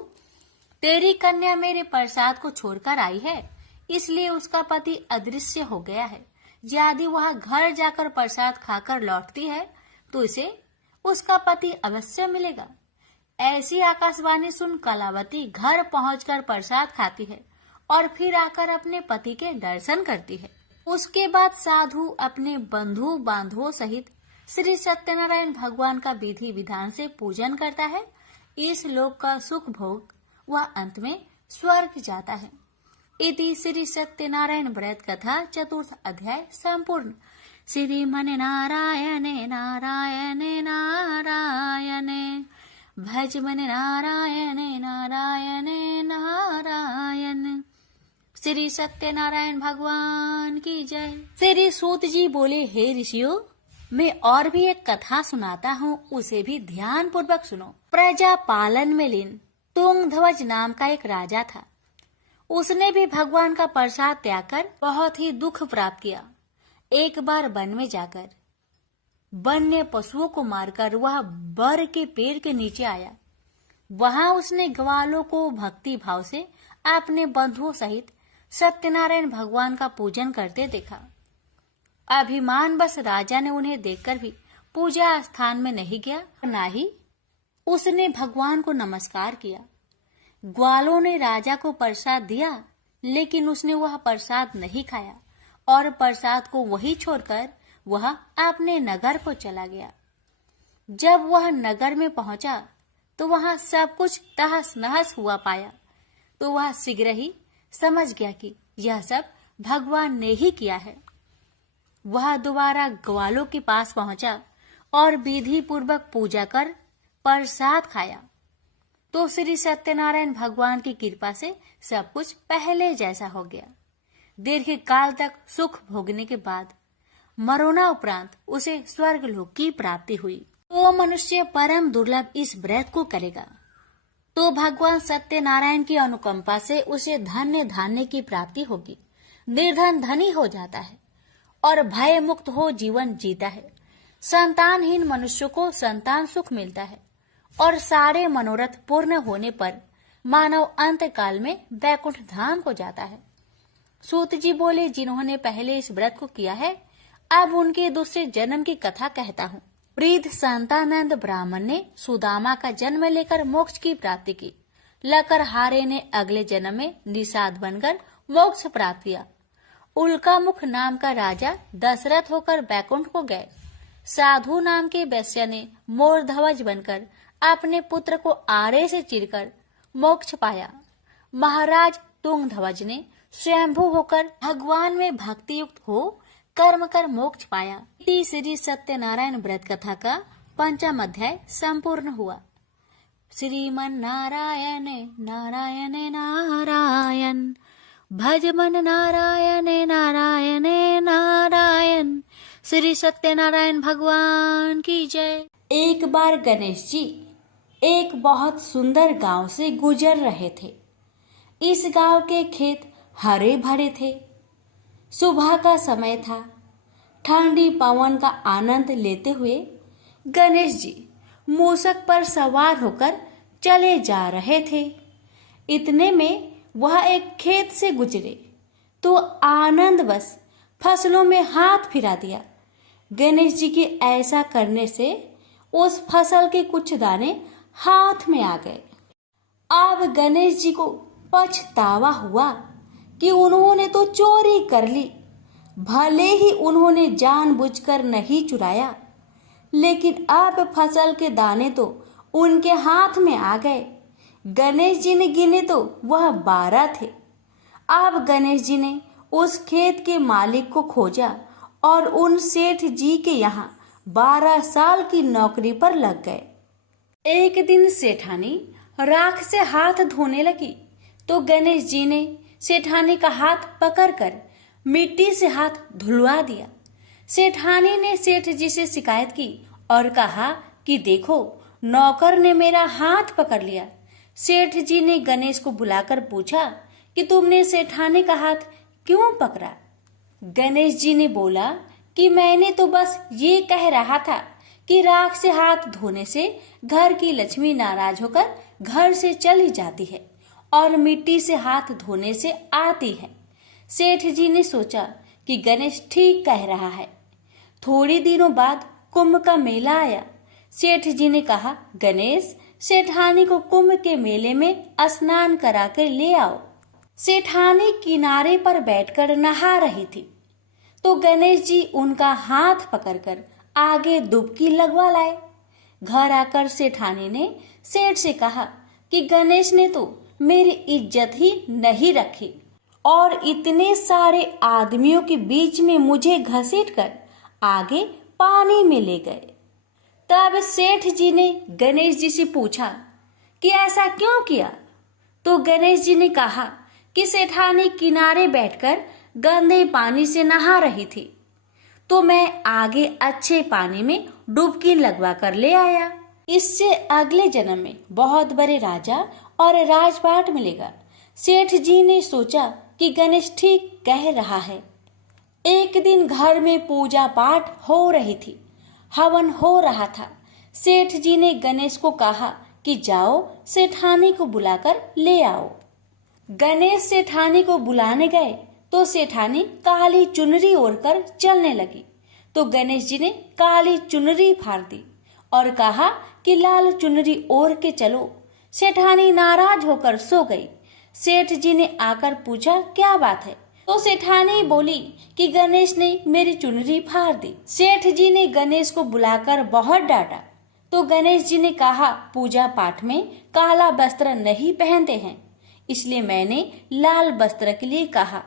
तेरी कन्या मेरे प्रसाद को छोड़कर आई है, इसलिए उसका पति अदृश्य हो गया है। यदि वह घर जाकर प्रसाद खाकर लौटती है तो इसे उसका पति अवश्य मिलेगा। ऐसी आकाशवाणी सुन कलावती घर पहुंचकर प्रसाद खाती है और फिर आकर अपने पति के दर्शन करती है। उसके बाद साधु अपने बंधु बांधवों सहित श्री सत्यनारायण भगवान का विधि विधान से पूजन करता है। इस लोक का सुख भोग वह अंत में स्वर्ग जाता है। इति श्री सत्यनारायण व्रत कथा चतुर्थ अध्याय संपूर्ण। श्रीमन नारायणे नारायणे नारायणे भज मन नारायणे नारायणे नारायण। श्री सत्यनारायण भगवान की जय। श्री सूत जी बोले, हे ऋषियों, मैं और भी एक कथा सुनाता हूँ, उसे भी ध्यान पूर्वक सुनो। प्रजा पालन में लीन तुंगध्वज नाम का एक राजा था। उसने भी भगवान का प्रसाद त्याग कर बहुत ही दुख प्राप्त किया। एक बार वन में जाकर वन्य पशुओं को मारकर वह बर के पेड़ के नीचे आया। वहां उसने ग्वालों को भक्ति भाव से अपने बंधुओं सहित सत्यनारायण भगवान का पूजन करते देखा। अभिमान बस राजा ने उन्हें देखकर भी पूजा स्थान में नहीं गया, न ही उसने भगवान को नमस्कार किया। ग्वालों ने राजा को प्रसाद दिया, लेकिन उसने वह प्रसाद नहीं खाया और प्रसाद को वहीं छोड़कर वह अपने नगर को चला गया। जब वह नगर में पहुंचा तो वहां सब कुछ तहस नहस हुआ पाया, तो वह शीघ्र ही समझ गया कि यह सब भगवान ने ही किया है। वह दोबारा ग्वालों के पास पहुंचा और विधि पूर्वक पूजा कर प्रसाद खाया। तो श्री सत्यनारायण भगवान की कृपा से सब कुछ पहले जैसा हो गया। दीर्घ काल तक सुख भोगने के बाद मरोना उपरांत उसे स्वर्ग लोक की प्राप्ति हुई। तो मनुष्य परम दुर्लभ इस व्रत को करेगा तो भगवान सत्यनारायण की अनुकंपा से उसे धन्य धान्य की प्राप्ति होगी। निर्धन धनी हो जाता है और भय मुक्त हो जीवन जीता है। संतानहीन मनुष्य को संतान सुख मिलता है और सारे मनोरथ पूर्ण होने पर मानव अंत काल में वैकुंठ धाम को जाता है। सूत जी बोले, जिन्होंने पहले इस व्रत को किया है अब उनके दूसरे जन्म की कथा कहता हूँ। वृद्ध संतानंद ब्राह्मण ने सुदामा का जन्म लेकर मोक्ष की प्राप्ति की। लकरहारे ने अगले जन्म में निषाद बनकर मोक्ष प्राप्त किया। उल्कामुख नाम का राजा दशरथ होकर बैकुंठ को गए। साधु नाम के वैश्य ने मोर ध्वज बनकर अपने पुत्र को आरे से चीरकर मोक्ष पाया। महाराज तुंग ध्वज ने स्वयंभू होकर भगवान में भक्ति युक्त हो कर्म कर मोक्ष पाया। श्री सत्यनारायण व्रत कथा का 5वां अध्याय संपूर्ण हुआ। श्रीमन नारायण नारायण नारायण भज मन नारायण नारायण नारायण। श्री सत्यनारायण भगवान की जय। एक बार गणेश जी एक बहुत सुंदर गांव से गुजर रहे थे। इस गांव के खेत हरे भरे थे। सुबह का समय था। ठंडी पवन का आनंद लेते हुए गणेश जी मूषक पर सवार होकर चले जा रहे थे। इतने में वह एक खेत से गुजरे तो आनंदवश फसलों में हाथ फिरा दिया। गणेश जी के ऐसा करने से उस फसल के कुछ दाने हाथ में आ गए। अब गणेश जी को पछतावा हुआ कि उन्होंने तो चोरी कर ली। भले ही उन्होंने जानबूझकर नहीं चुराया, लेकिन अब फसल के दाने तो उनके हाथ में आ गए। गणेश जी ने गिने तो वह 12 थे। अब गणेश जी ने उस खेत के मालिक को खोजा और उन सेठ जी के यहाँ 12 साल की नौकरी पर लग गए। एक दिन सेठानी राख से हाथ धोने लगी तो गणेश जी ने सेठानी का हाथ पकड़कर मिट्टी से हाथ धुलवा दिया। सेठानी ने सेठ जी से शिकायत की और कहा कि देखो, नौकर ने मेरा हाथ पकड़ लिया। सेठ जी ने गणेश को बुलाकर पूछा कि तुमने सेठानी का हाथ क्यों पकड़ा? गणेश जी ने बोला कि मैंने तो बस ये कह रहा था कि राख से हाथ धोने से घर की लक्ष्मी नाराज होकर घर से चली जाती है और मिट्टी से हाथ धोने से आती है। सेठ जी ने सोचा कि गणेश ठीक कह रहा है। थोड़ी दिनों बाद कुंभ का मेला आया। सेठ जी ने कहा, गणेश, सेठानी को कुंभ के मेले में स्नान करा कर ले आओ। सेठानी किनारे पर बैठकर नहा रही थी तो गणेश जी उनका हाथ पकड़कर आगे डुबकी लगवा लाए। घर आकर सेठानी ने सेठ से कहा कि गणेश ने तो मेरी इज्जत ही नहीं रखी और इतने सारे आदमियों के बीच में मुझे घसीटकर आगे पानी में ले गए। तब सेठ जी ने गणेश जी से पूछा कि ऐसा क्यों किया? तो गणेश जी ने कहा कि सेठानी किनारे बैठकर गंदे पानी से नहा रही थी तो मैं आगे अच्छे पानी में डुबकी लगवा कर ले आया। इससे अगले जन्म में बहुत बड़े राजा और राजपाट मिलेगा। सेठ जी ने सोचा कि गणेश ठीक कह रहा है। एक दिन घर में पूजा पाठ हो रही थी, हवन हो रहा था। सेठ जी ने गणेश को कहा कि जाओ सेठानी को बुलाकर ले आओ। गणेश सेठानी को बुलाने गए तो सेठानी काली चुनरी ओढ़कर चलने लगी तो गणेश जी ने काली चुनरी फाड़ दी और कहा कि लाल चुनरी ओढ़ के चलो। सेठानी नाराज होकर सो गई। सेठ जी ने आकर पूछा, क्या बात है? तो सेठानी बोली कि गणेश ने मेरी चुनरी फाड़ दी। सेठ जी ने गणेश को बुलाकर बहुत डांटा तो गणेश जी ने कहा, पूजा पाठ में काला वस्त्र नहीं पहनते हैं, इसलिए मैंने लाल वस्त्र के लिए कहा।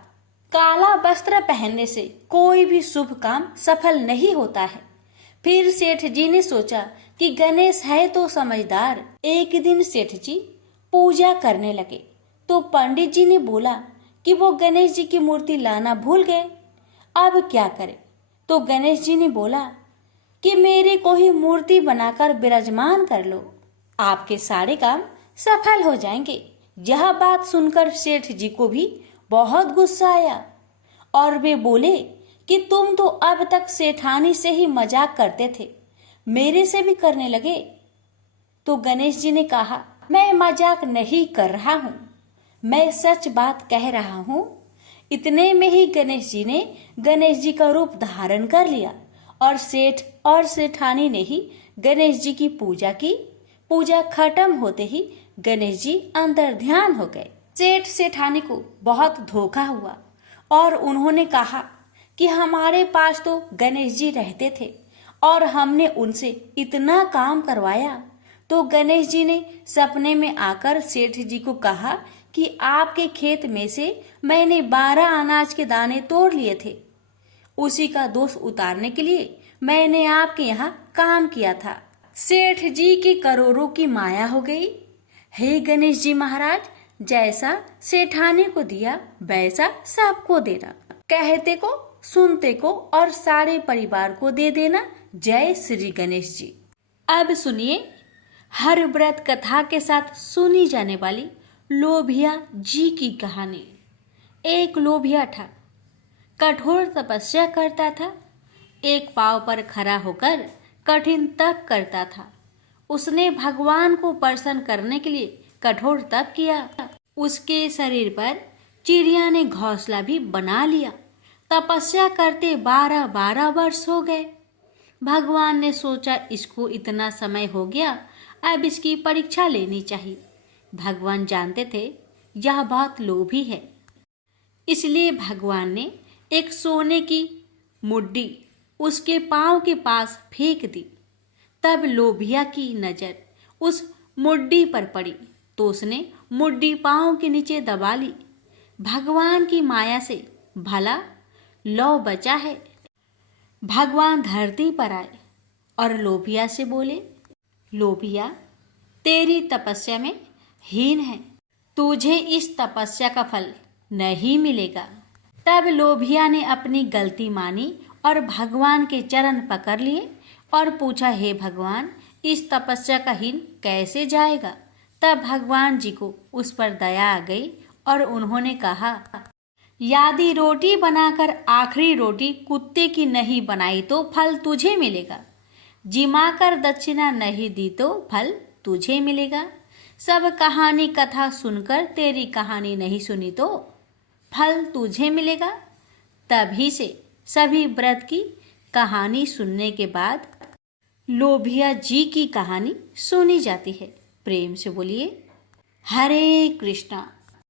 काला वस्त्र पहनने से कोई भी शुभ काम सफल नहीं होता है। फिर सेठ जी ने सोचा कि गणेश है तो समझदार। एक दिन सेठ जी पूजा करने लगे तो पंडित जी ने बोला कि वो गणेश जी की मूर्ति लाना भूल गए, अब क्या करें। तो गणेश जी ने बोला कि मेरे को ही मूर्ति बनाकर विराजमान कर लो, आपके सारे काम सफल हो जाएंगे। यह बात सुनकर सेठ जी को भी बहुत गुस्सा आया और वे बोले कि तुम तो अब तक सेठानी से ही मजाक करते थे, मेरे से भी करने लगे। तो गणेश जी ने कहा, मैं मजाक नहीं कर रहा हूँ, मैं सच बात कह रहा हूँ। इतने में ही गणेश जी ने गणेश जी का रूप धारण कर लिया और सेठ और सेठानी ने ही गणेश जी की पूजा की। पूजा खत्म होते ही गणेश जी अंतर ध्यान हो गए। सेठ सेठानी को बहुत धोखा हुआ और उन्होंने कहा कि हमारे पास तो गणेश जी रहते थे और हमने उनसे इतना काम करवाया। तो गणेश जी ने सपने में आकर सेठ जी को कहा कि आपके खेत में से मैंने 12 अनाज के दाने तोड़ लिए थे, उसी का दोष उतारने के लिए मैंने आपके यहाँ काम किया था। सेठ जी की करोड़ों की माया हो गई। हे गणेश जी महाराज, जैसा सेठानी को दिया वैसा सबको देना, कहते को सुनते को और सारे परिवार को दे देना। जय श्री गणेश जी। अब सुनिए हर व्रत कथा के साथ सुनी जाने वाली लोभिया जी की कहानी। एक लोभिया था, कठोर तपस्या करता था, एक पांव पर खड़ा होकर कठिन तप करता था। उसने भगवान को प्रसन्न करने के लिए कठोर तप किया। उसके शरीर पर चिड़िया ने घोंसला भी बना लिया। तपस्या करते 12 वर्ष हो गए। भगवान ने सोचा इसको इतना समय हो गया, अब इसकी परीक्षा लेनी चाहिए। भगवान जानते थे यह बहुत लोभी है, इसलिए भगवान ने एक सोने की मुड्डी उसके पांव के पास फेंक दी। तब लोभिया की नजर उस मुड्डी पर पड़ी तो उसने मुड्डी पांव के नीचे दबा ली। भगवान की माया से भला लौ बचा है। भगवान धरती पर आए और लोभिया से बोले, लोभिया तेरी तपस्या में हीन है, तुझे इस तपस्या का फल नहीं मिलेगा। तब लोभिया ने अपनी गलती मानी और भगवान के चरण पकड़ लिए और पूछा, हे भगवान, इस तपस्या का हीन कैसे जाएगा। तब भगवान जी को उस पर दया आ गई और उन्होंने कहा, यदि रोटी बनाकर आखिरी रोटी कुत्ते की नहीं बनाई तो फल तुझे मिलेगा, जिमाकर दक्षिणा नहीं दी तो फल तुझे मिलेगा। सब कहानी कथा सुनकर तेरी कहानी नहीं सुनी तो फल तुझे मिलेगा। तभी से सभी व्रत की कहानी सुनने के बाद लोभिया जी की कहानी सुनी जाती है। प्रेम से बोलिए हरे कृष्णा।